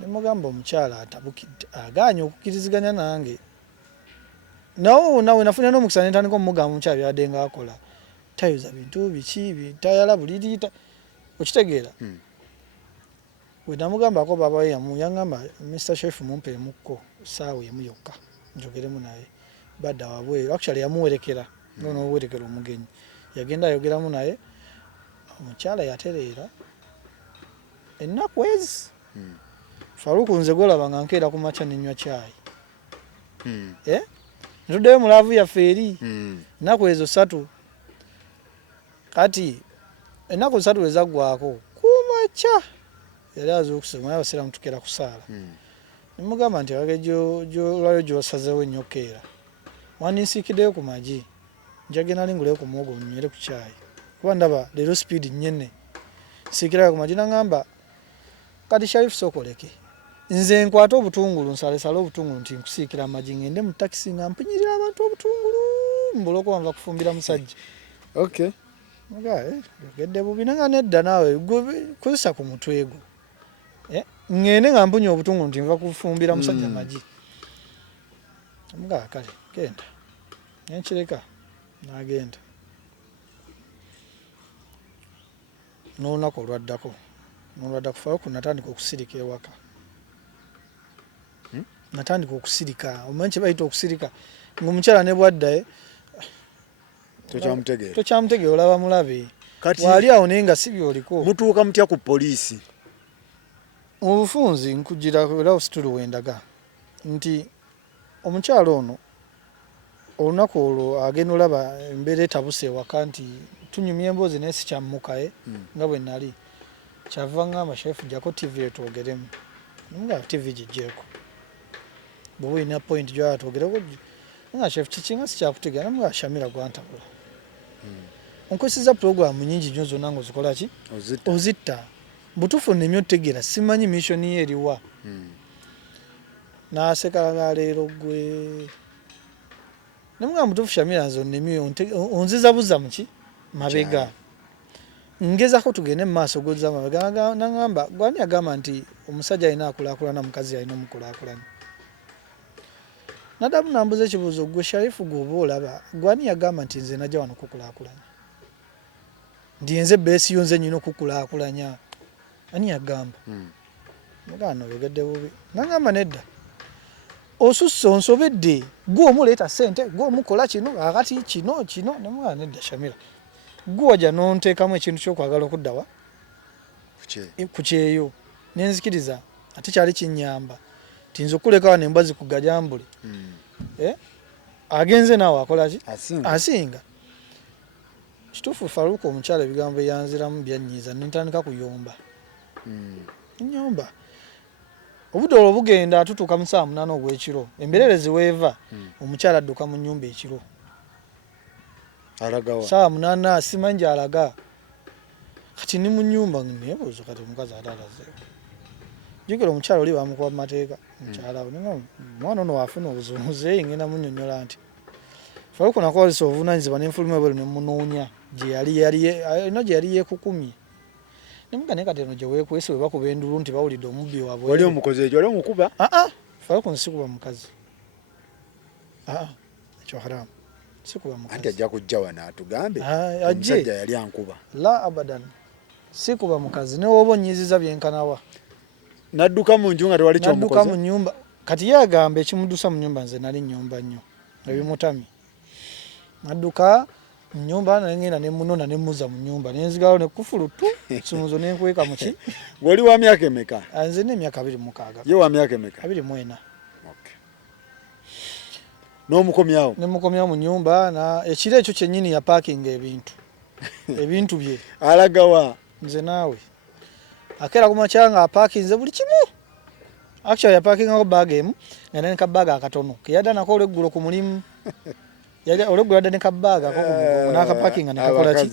Ne mugamba omukyala atabukidde agaanye okukkiriziganya nange. Nawe nafuna n'omukisa nentandika omugamba omukyala byabadde nga akola tayoza bintu biki bitayala buliri okitegeera. We namugambako baba yangamba Mr. Chef mumpe mukko saawa emu yokka njogeremu naye badda wabweru. Actually yamuwerekera n'owerekera omugenyi yagenda ayogeramu naye omukyala yatereera ennaku ezi. Faruku nze golaba nga nkeera ku makya nenywa caayi. Ntuddeyo mulaavu yaffe eri ennaku ezo 3 kati ennaku 3 ezaggwako kumakya yali azuukusema naye abaseera mutukera kusaala. Nemugamba nti akage gyolwayo gyosazeewo ennyo keera wandinsiikiddeyo ku magi njagenda linguleyo ku muwogo nywere ku caayi kuba ndaba leero speed nnyene siikirayo ku magi. Nangamba kati Sharifu sokoleke nze nkwata obutungulu nsalesale obutungulu nti nkusiikira amagi ngende mu takisi nga mpinyirira abantu obutungulu mbula okuba nva kufumbira musajja. Okay. Yogedde bubi nanga nedda naawe kozesa ku mutwe gwo. Ngende nga mpunya obutungulu nti nva kufumbira musajja amagi. Mga kale genda nenkireka n'agenda. N'olunaku olwaddako kufayo ku natandika okusirika ewaka. Natandika okusirika omanyi kye bayita okusirika ng'omukyala ne bwadda tokyamutegeera olaba mulabe wali awo naye nga si byoliko. Mutuuka mutya ku poliisi? Mu bufunzi nkugira era situlu wendaga nti omukyala ono olunaku olwo agenda olaba embeera etabuse ewaka nti tunyumya emboozi naye sikyammukaye nga bwe nali kyava ngamba Shefu jako TV etwogeremu nga TV gijjeeko bwe olina point gy'oyagala twogereko nga Shefu kiki nga sikyakutegeera namuga Shamira gwantabula. Onkozesa puroguramu nyingi nnyo zonna ng'ozikola ki ozitta butuufu nnemye otegeera simanyi missoni ye eriwa. N'aseka leero gwe namugamba butuufu Shamira nze onnemye onziza buza muki mabega ngezako tugende mu maaso gozza mabega. Nangamba gwani agamba nti omusajja alina akulaakulana mukazi alina omukulaakulana. Nadamu nambuza ekibuuzo gwe Sharifu gw'oba olaba gwani yagamba nti nze najja wano kukulaakulanya ndi nze beesi yo nze nyina okukulaakulanya ani yagamba? Mugano yogedde bubi. Nangamba nedda osusse onsobedde gwe omuleeta ssente gwe omukola kino akati kino nemugana nedda Shamira gwe wajja n'onteekamu ekintu ky'okwagala okuddawa ku Kyeyo nenzikiriza ate kyali kinnyamba tinza okulekawo nembwa zikugajambule. Agenze naawe akola ki asinga. Kituufu Faruku omukyala ebigambo byeyanziramu byannyiiza nentandika kuyomba nyomba. Obudde olwo bugenda atutuuka mu 8 ogw'ekiro embererezi weeva omukyala adduka mu nnyumba ekiro alagawa 8 simanyi gy'alaga kati ni mu nnyumba nebuuzo kati omukazi atalazeewo. Jjukira omukyala oli bamukuba mu mateeka omukyala we omwana ono waafuna obuzunguze ngenda munnyonnyola nti Faruku nakozesa obuvunaanyizibwa n'enfuluma bweru ne munoonya gye yali yeekukumye. Nemuga naye kati eno gye weekwese we bakuba endulu nti bawulidde omubbi waabwe. Wali omukozi ekyo wali omukuba? Faruku nsikuba mukazi. Ekyo haramu. Sikuba mukazi. Anti ajja kujja wano atugambe omusajja yali ankuba. La abadan. Sikuba mukazi ne woba onnyiziza byenkanawa. Nadduka mu nju nga tewali ky'omukozi? Nadduka mu nnyumba. Kati ye agamba ekimuddusa mu nnyumba nze nali nnyumba nnyo ebimutami. Nadduka mu nnyumba nangenda ne munona ne mmuza mu nnyumba nenzigalawo ne kufulu tu sumuzo nenkweka mu ki. Wali wa myaka emeka? Nze n'emyaka 26. Ye wa myaka emeka? 24. n'omukomyawo nemukomya mu nyumba na ekiro ekyo kyennyini ya parking ebintu bye alagawa nze naawe akera ku makya nga aparkinze buli kimu actually ya parking ako bag emu nga ne kabaga akatono kiyada nako olweggulo ku mulimu yali olweggulo yadde ne kabaga ako ku mugongo n'akaparkinga ne kakola ki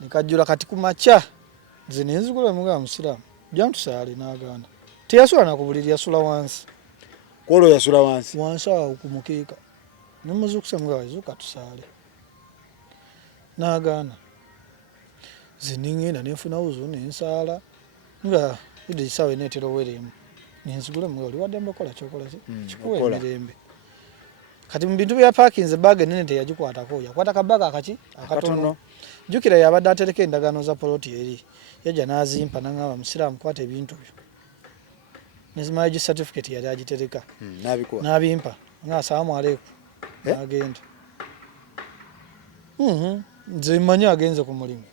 nikajjula kati ku makya nze ne nzigula mugamba musiraamu jantusaale n'agaana teyasula na ku buliri yasula wansi kwolo yasula wansi awo ku mukeeka nemuzuukusa mugamba zuuka tusaale n'agaana nze ningenda nenfuna wuzu nensaala nga ide isaawa eneetera oweremu nenzigula mugamba oli wadde mbakola kyokola ki kikuwa emirembe kati mu bintu bya parkinze bag enene teyagikwatako yakwata kabaga akatono jjukira yabadde atereka endagaano za poloti eri yajja n'azimpa n'angamba musiraamu kwata ebintu byo nezimarriage certificate yali agitereka n'abimpa nga assalaamu aleikum n'agenda nze mmanyi agenze ku mulimu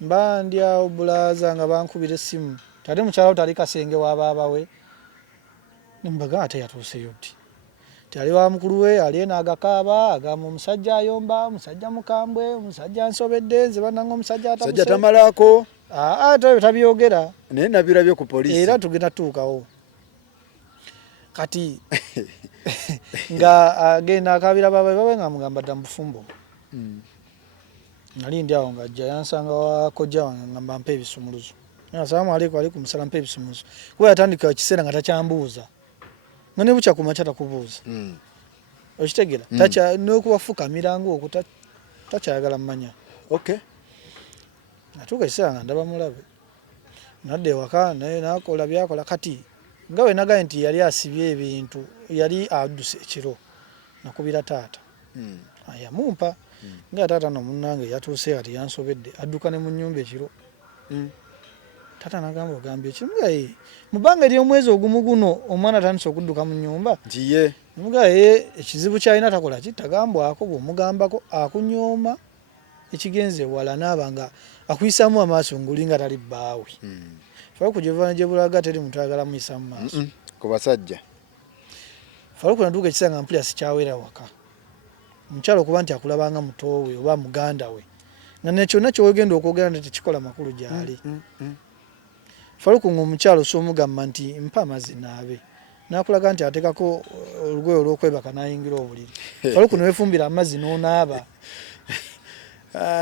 mba ndi awo bulaza nga bankubira essimu tali mukyala we tali kasenge w'abaabawe nembaga ate yatuuseyo ddi tali wa mukulu we ali n'agakaaba agamba omusajja ayomba omusajja mukambwe omusajja nsobedde nze bannanga omusajja tamalaako tabyogera naye nabirabye ku poliisi era tugenda tuukawo kati nga agenda akabira babawe nga mugamba dda mu bufumbo nali ndi awo ng'ajja yansanga wakojja wange ngamba mpa ebisumuluzo assalaamu aleikum aleikum salaam mpa ebisumuluzo kuba yatandika ekiseera nga takyambuuza nga ne bukya ku makya takubuuza okitegera n'okubafukamira ng'okwo takyayagala mmanya natuuka ekiseera nga ndaba mulabe nadda ewaka naye nakola byakola kati nga we nagaye nti yali asibye ebintu yali adduse ekiro nakubira taata yamumpa nga taata no munnange yatuuse kati yansobedde adduka ne mu nnyumba ekiro taata nagamba ogambye ekimugaye mubanga ery'omwezi ogumu guno omwana atandise okudduka mu nnyumba ntiye mugaye ekizibu kyalina takola ki tagambwako bw'omugambako akunyooma ekigenze wala naaba nga akuyisaamu amaaso ngulinga tali bbaawe faluku gye bulaga teri muntu ayagala muyisa mu maaso ku basajja faluku natuuka ekiseera nga mpulira sikyawera waka omukyalo okuba nti akulabanga mutowe oba muganda we nga ne kyonna kyowegenda okwogera nti tekikola makulu gyali faluku ng'omukyalo soomugamba nti mpa amazzi naabe nakulaga nti ateekako olugoye olw'okwebaka n'ayingira obuliri faluku newefumbira amazzi n'onaaba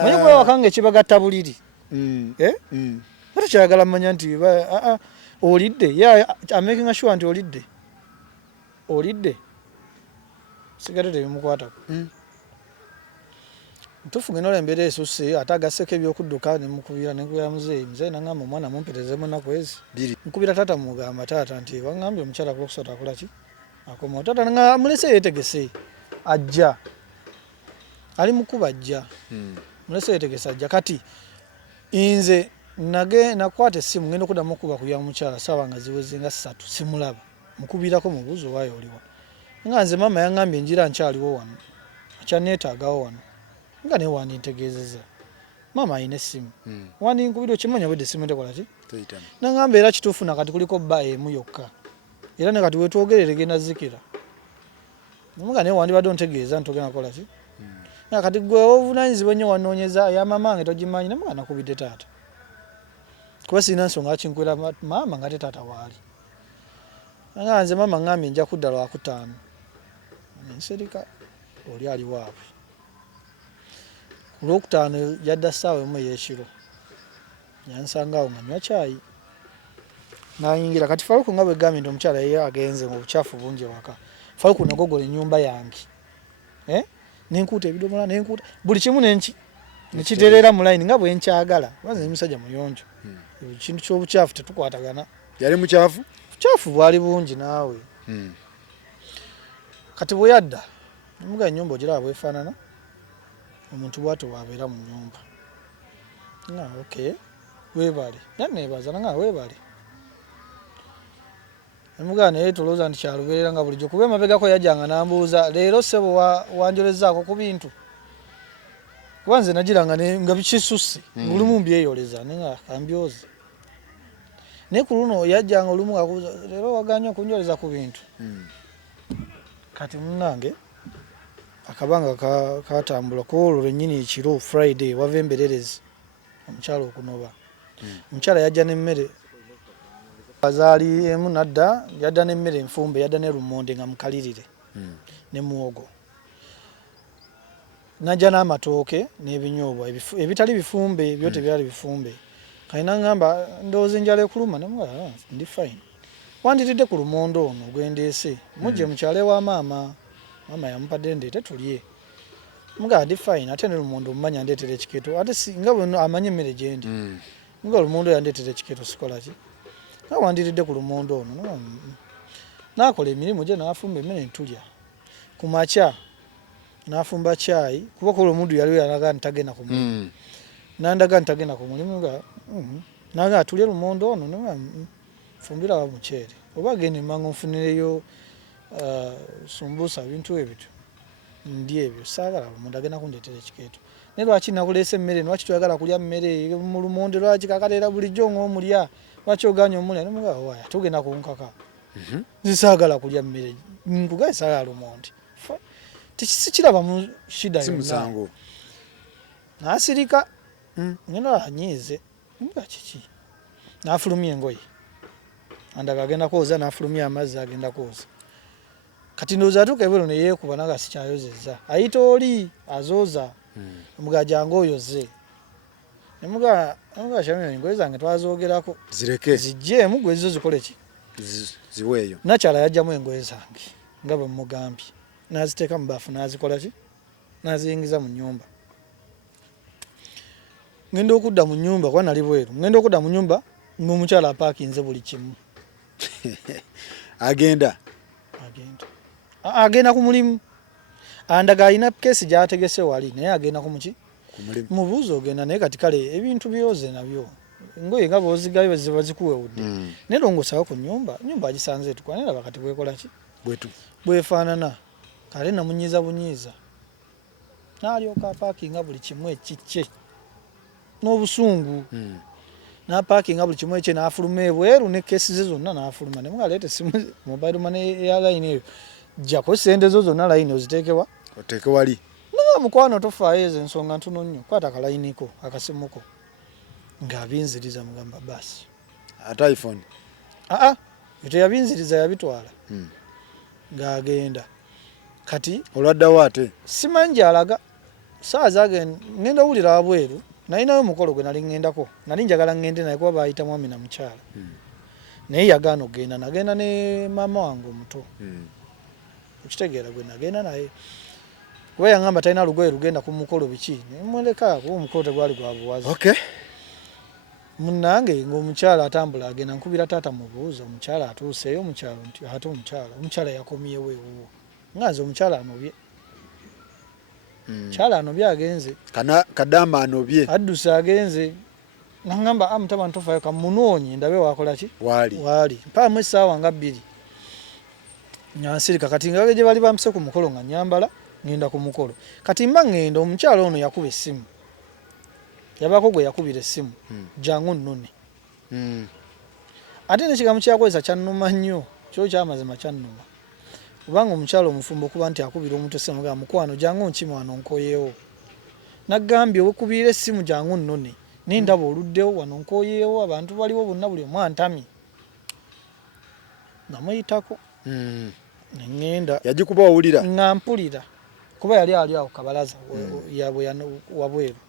manyi kuba waka nga ekibagatta buliri takyayagala mmanya nti olidde amakinga sure nti olidde sigadde tebimukwatako ntufu ngeno embeera esusse ate agasseko ebyokudduka nemukubira muzeeyi nangamba omwana mumperezeemu ennaku ezi nkubira taata mugamba taata nti wangambye omukyala kulokusatu akola ki akomawo taata nga mulese yeetegese ajja ali mukuba ajja mulese yeetegese ajja kati nze nakwata essimu ngenda okuddamu okuba kuya mukyala saawa nga ziweze nga 3 simulaba mukubirako mubuuzo waayo oliwa nga nze maama yangambye enjira nkyaliwo wano akyanneetaagawo wano nga naye wandintegeezezza maama alina essimu wandinkubira okimanya wedde essimu tekola ki nangamba era kituufu nakati kuliko bba emu yokka era ne kati wetwogerere genda zikira nga naye wandibadde ontegeeza ntogenda kola ki nga kati gwe obuvunaanyizibwa ennyo wanoonyeza yamamange togimanyi namuga nakubidde taata kuba sirina nsonga kinkwera maama nga te taata waali nga nze maama ngambye nja kudda lwakutaano nserika oli ali waabwe olwokutaano yadda ssaawa emu ey'ekiro yansangaawo nga nywa caayi nayingira kati faluku nga bwegambye nti omukyala yeye agenze nga obukyafu bungi waka faluku nagogola ennyumba yange nenkuuta ebidomola nenkuuta buli kimu nekitereera mu layini nga bwenkyagala banze emisajja muyonjo ekintu ky'obukyafu tetukwatagana yali mukyafu bukyafu bwali bungi naawe kati bwe yadda nemuga ennyumba ogiraba bwefaanana omuntu bwati bwabeera mu nnyumba nga weebale naneebaza nanga weebale emugaa naye tolowooza nti kyalubeerera nga bulijjo kuba emabegako yajjanga nambuuza leero ssebo wanjolezaako ku bintu kuba nze nagiranga nga bikisusse olumu mbyeyoleza nenga kambyozi naye ku luno yajjanga olumu akubuuza leero waganya okunjoleza ku bintu kati munnange akabanga katambula ko olwo nyini ekiro Friday wava embererezi omukyala okunoba omukyala yajja n'emmere azaali emu nadda yadda n'emmere enfumbe yadda ne lumonde nga mukalirire ne muwogo najja n'amatooke n'ebinyoobwa ebitali bifumbe byo tebyali bifumbe kalina ngamba ndowooza enjala ekuluma nemugamba ndi fine wandiridde ku lumonde ono gwendeese mujje mukyale wa maama yamupadde ndeete tulye mugamba ndi fine ate ne lumonde omumanya ndeetera ekiketo ate nga bwe amanye emmere gyendi nga lumonde yandeetera ekiketo sikola ki nga wandiridde ku lumonde ono n'akola emirimu gye n'afumba emmere ntulya ku makya n'afumba caayi kuba kola omuntu yali yalaga ntagenda ku mulimu nandaga ntagenda ku mulimu nga naga atulye lumonde ono fumbira wa muceere oba gende mmango nfunireyo sumbusa bintu ebyo ndi ebyo saagala lumonde agenda kundeetera ekikeeto ne lwaki nakuleesa emmere lwaki toyagala kulya mmere mu lumonde lwaki kakateera bulijjo ng'omulya lwaki oganya omulya nemuga waya tugenda kunkaka zisaagala kulya mmere nkugaye saagala lumonde tikiraba mu shida simusango n'asirika ngenda anyiize nga kiki n'afulumya engoye andaga agenda kwoza n'afulumya amazzi agenda kwoza kati ndowooza atuuka ebweru ne yeekuba naga sikyayozezza ayita oli azooza omuga jangu oyoze nemuga shamira engoye zange twazoogerako zireke zijjeemu gwe zo zikole ki ziweeyo nakyala yajjamu engoye zange nga bwe mugambye n'aziteeka mu baafu n'azikola ki n'aziyingiza mu nnyumba ngenda okudda mu nnyumba kuba nali bweru ngenda okudda mu nnyumba ng'omukyala apaakinze buli kimu agenda ku mulimu andaga alina keesi gy'ategese wali naye agenda ku muki mubuuza ogenda naye kati kale ebintu byoze nabyo ngoye nga boozigayo ziba zikuwewudde naye longosawo ku nnyumba agisanze etukwa naye laba kati bwekola ki bwefaanana kale namunyiiza bunyiiza n'alyoka apaakinga buli kimu ekikye n'obusungu n'apaakinga buli kimu ekye n'afuluma ebweru ne keesi ze zonna n'afuluma ne mugaleete simu mobile money ya line eyo jjako sente zo zonna line oziteekewa oteeke wali naga mukwano tofaayo ezo ensonga ntono nnyo kwata akalayiniko akasimuko ng'abinziriza mugamba basi ate iphone teyabinziriza yabitwala ng'agenda kati olwaddawo ate simanyi gy'alaga saa zagenda ngenda owulira wabweru nalinayo omukolo gwe nali ŋŋendako nali njagala ŋŋende naye kuba baayita mwami na mukyala naye yagaana okgenda nagenda ne maama wange omuto okitegeera gwe nagenda naye kuba yaŋŋamba talina lugoye lugenda ku mukolo biki nemuleka kuba omukolo tegwali gwa buwazi munnange ng'omukyala atambula agenda nkubira taata mubuuza omukyala atuuseeyo omukyalo nti ate omukyala yakomyewo ewuwo nganze omukyala anobye mukyala anobye agenze Kadama anobye adduse agenze naŋŋamba amutabani tofaayo kamunoonye ndabe wakola ki waali mpaamu essaawa nga 2 nyansirika kati nga gye bali bampise ku mukolo nga nyambala ngenda ku mukolo kati mba ŋŋenda omukyala ono yakuba essimu yabako gwe yakubira essimu jangu nnone ate n'ekigambo kyakozesa kyannuma nnyo kyo kyamazima kyannuma kubanga omukyala omufumbo okuba nti akubira omuntu essimu ga mukwano jangu nkima wano nkoyeewo naggambye wekubira essimu jangu nnone nendaba oluddewo wano nkoyeewo abantu baliwo bonna buli omu antamye namuyitako neŋŋenda yagikuba owulira nga mpulira kuba yali ali awo kabalaza wabweru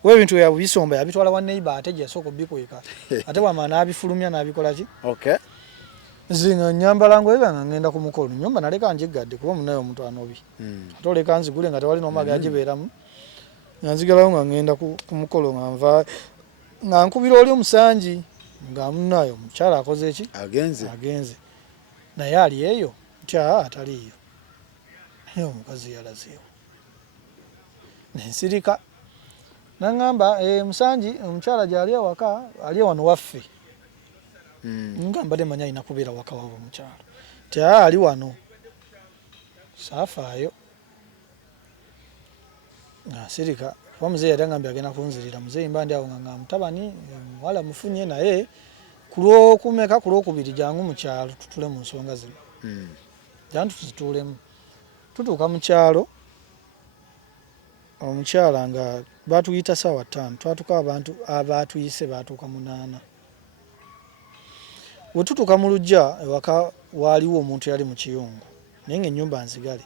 kuba ebintu bisomba yabitwala wa neighbor ate gyasooka obikweka ate wamala n'abifulumya n'abikola ki zinga nyambala ngoyega nga ngenda ku mukolo nyumba naleka njigadde kuba munayo omuntu anobi ate oleka nzigule nga tewali n'omwaga yagibeeramu nga nzigalawo nga ngenda ku mukolo nga nva nga nkubira oli omusanji nga munayo omukyala akoze ki agenze naye ali eyo nti ataliiyo omukazi yalazeewo nensirika naŋŋamba musanji omukyala gyali awaka ali wano waffe nga mbadde manya alina kubeera waka waabwe omukyala ti ali wano saafaayo nasirika kuba muzeeyi yali agambye agenda kunzirira muzeeyi mba ndi awo nga mutabani muwala mufunye naye ku lwokubiri jangu mu kyalo tutule mu nsonga zino jangu tuzituulemu tutuuka mu kyalo omukyala nga batuyita ssaawa 5 twatuka abantu abatuyise batuuka 8 bwe tutuuka mu luggya ewaka waaliwo omuntu yali mu kiyungu naye ng'ennyumba nzigale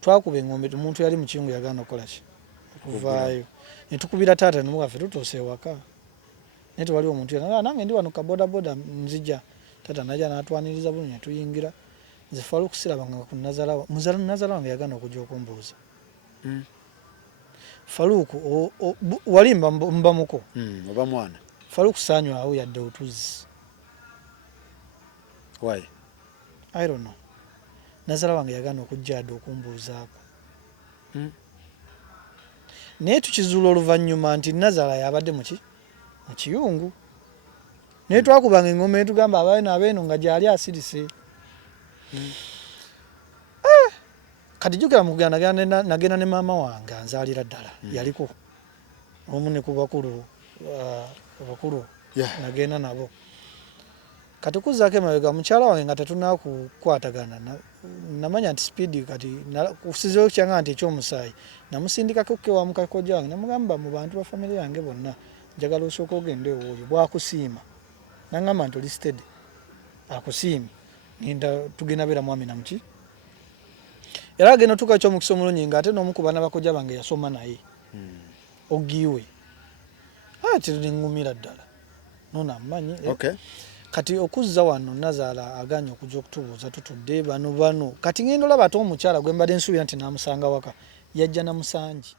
twakuba eŋŋombe omuntu yali mu kiyungu yagaana okukola ki okuvaayo ne tukubira taata nomugaffe tutuuse ewaka naye tewaliwo omuntu yonna nange ndi wano kabodaboda nzija taata najja n'atwaniriza bulungi ne tuyingira nze Faluku sirabanga ku nazala wange yagaana okujja okumbuuza Faluku wali mbamuko oba mwana Faluku saanywawo yadde otuzzi why I don't know nazala wange yagaana okujja adde okumbuuzaako naye tukizuula oluvannyuma nti nazala yabadde mu kiyungu naye twakubanga eŋŋoma ne tugamba abeeno nga gyali asirise kati jjukira mu kugenda nagenda ne maama wange anzaalira ddala yaliko omu ne ku bakulu nagenda nabo kati kuzzaako emabega mukyala wange nga tetunaakukwatagana namanya nti sipiidi kati kusizeewo kyanga nti ekyomusaayi namusindikako kewa mukakojja wange namugamba mu bantu ba famire yange bonna njagala osooka ogende ewooyo bwakusiima nangamba nti oli stedi akusiimi ngenda tugenda beera mwami namuki era agenda otuuka kyomukisa omulungi ng'ate n'omu ku baana bakojja bange yasoma naye ogiwe ati neŋŋumira ddala nono amumanyi kati okuzza wano nazaala aganya okujja okutubuuza tutudde bano kati ngenda olaba ate omukyala gwe mbadde nsuubira nti namusanga waka yajja namusangi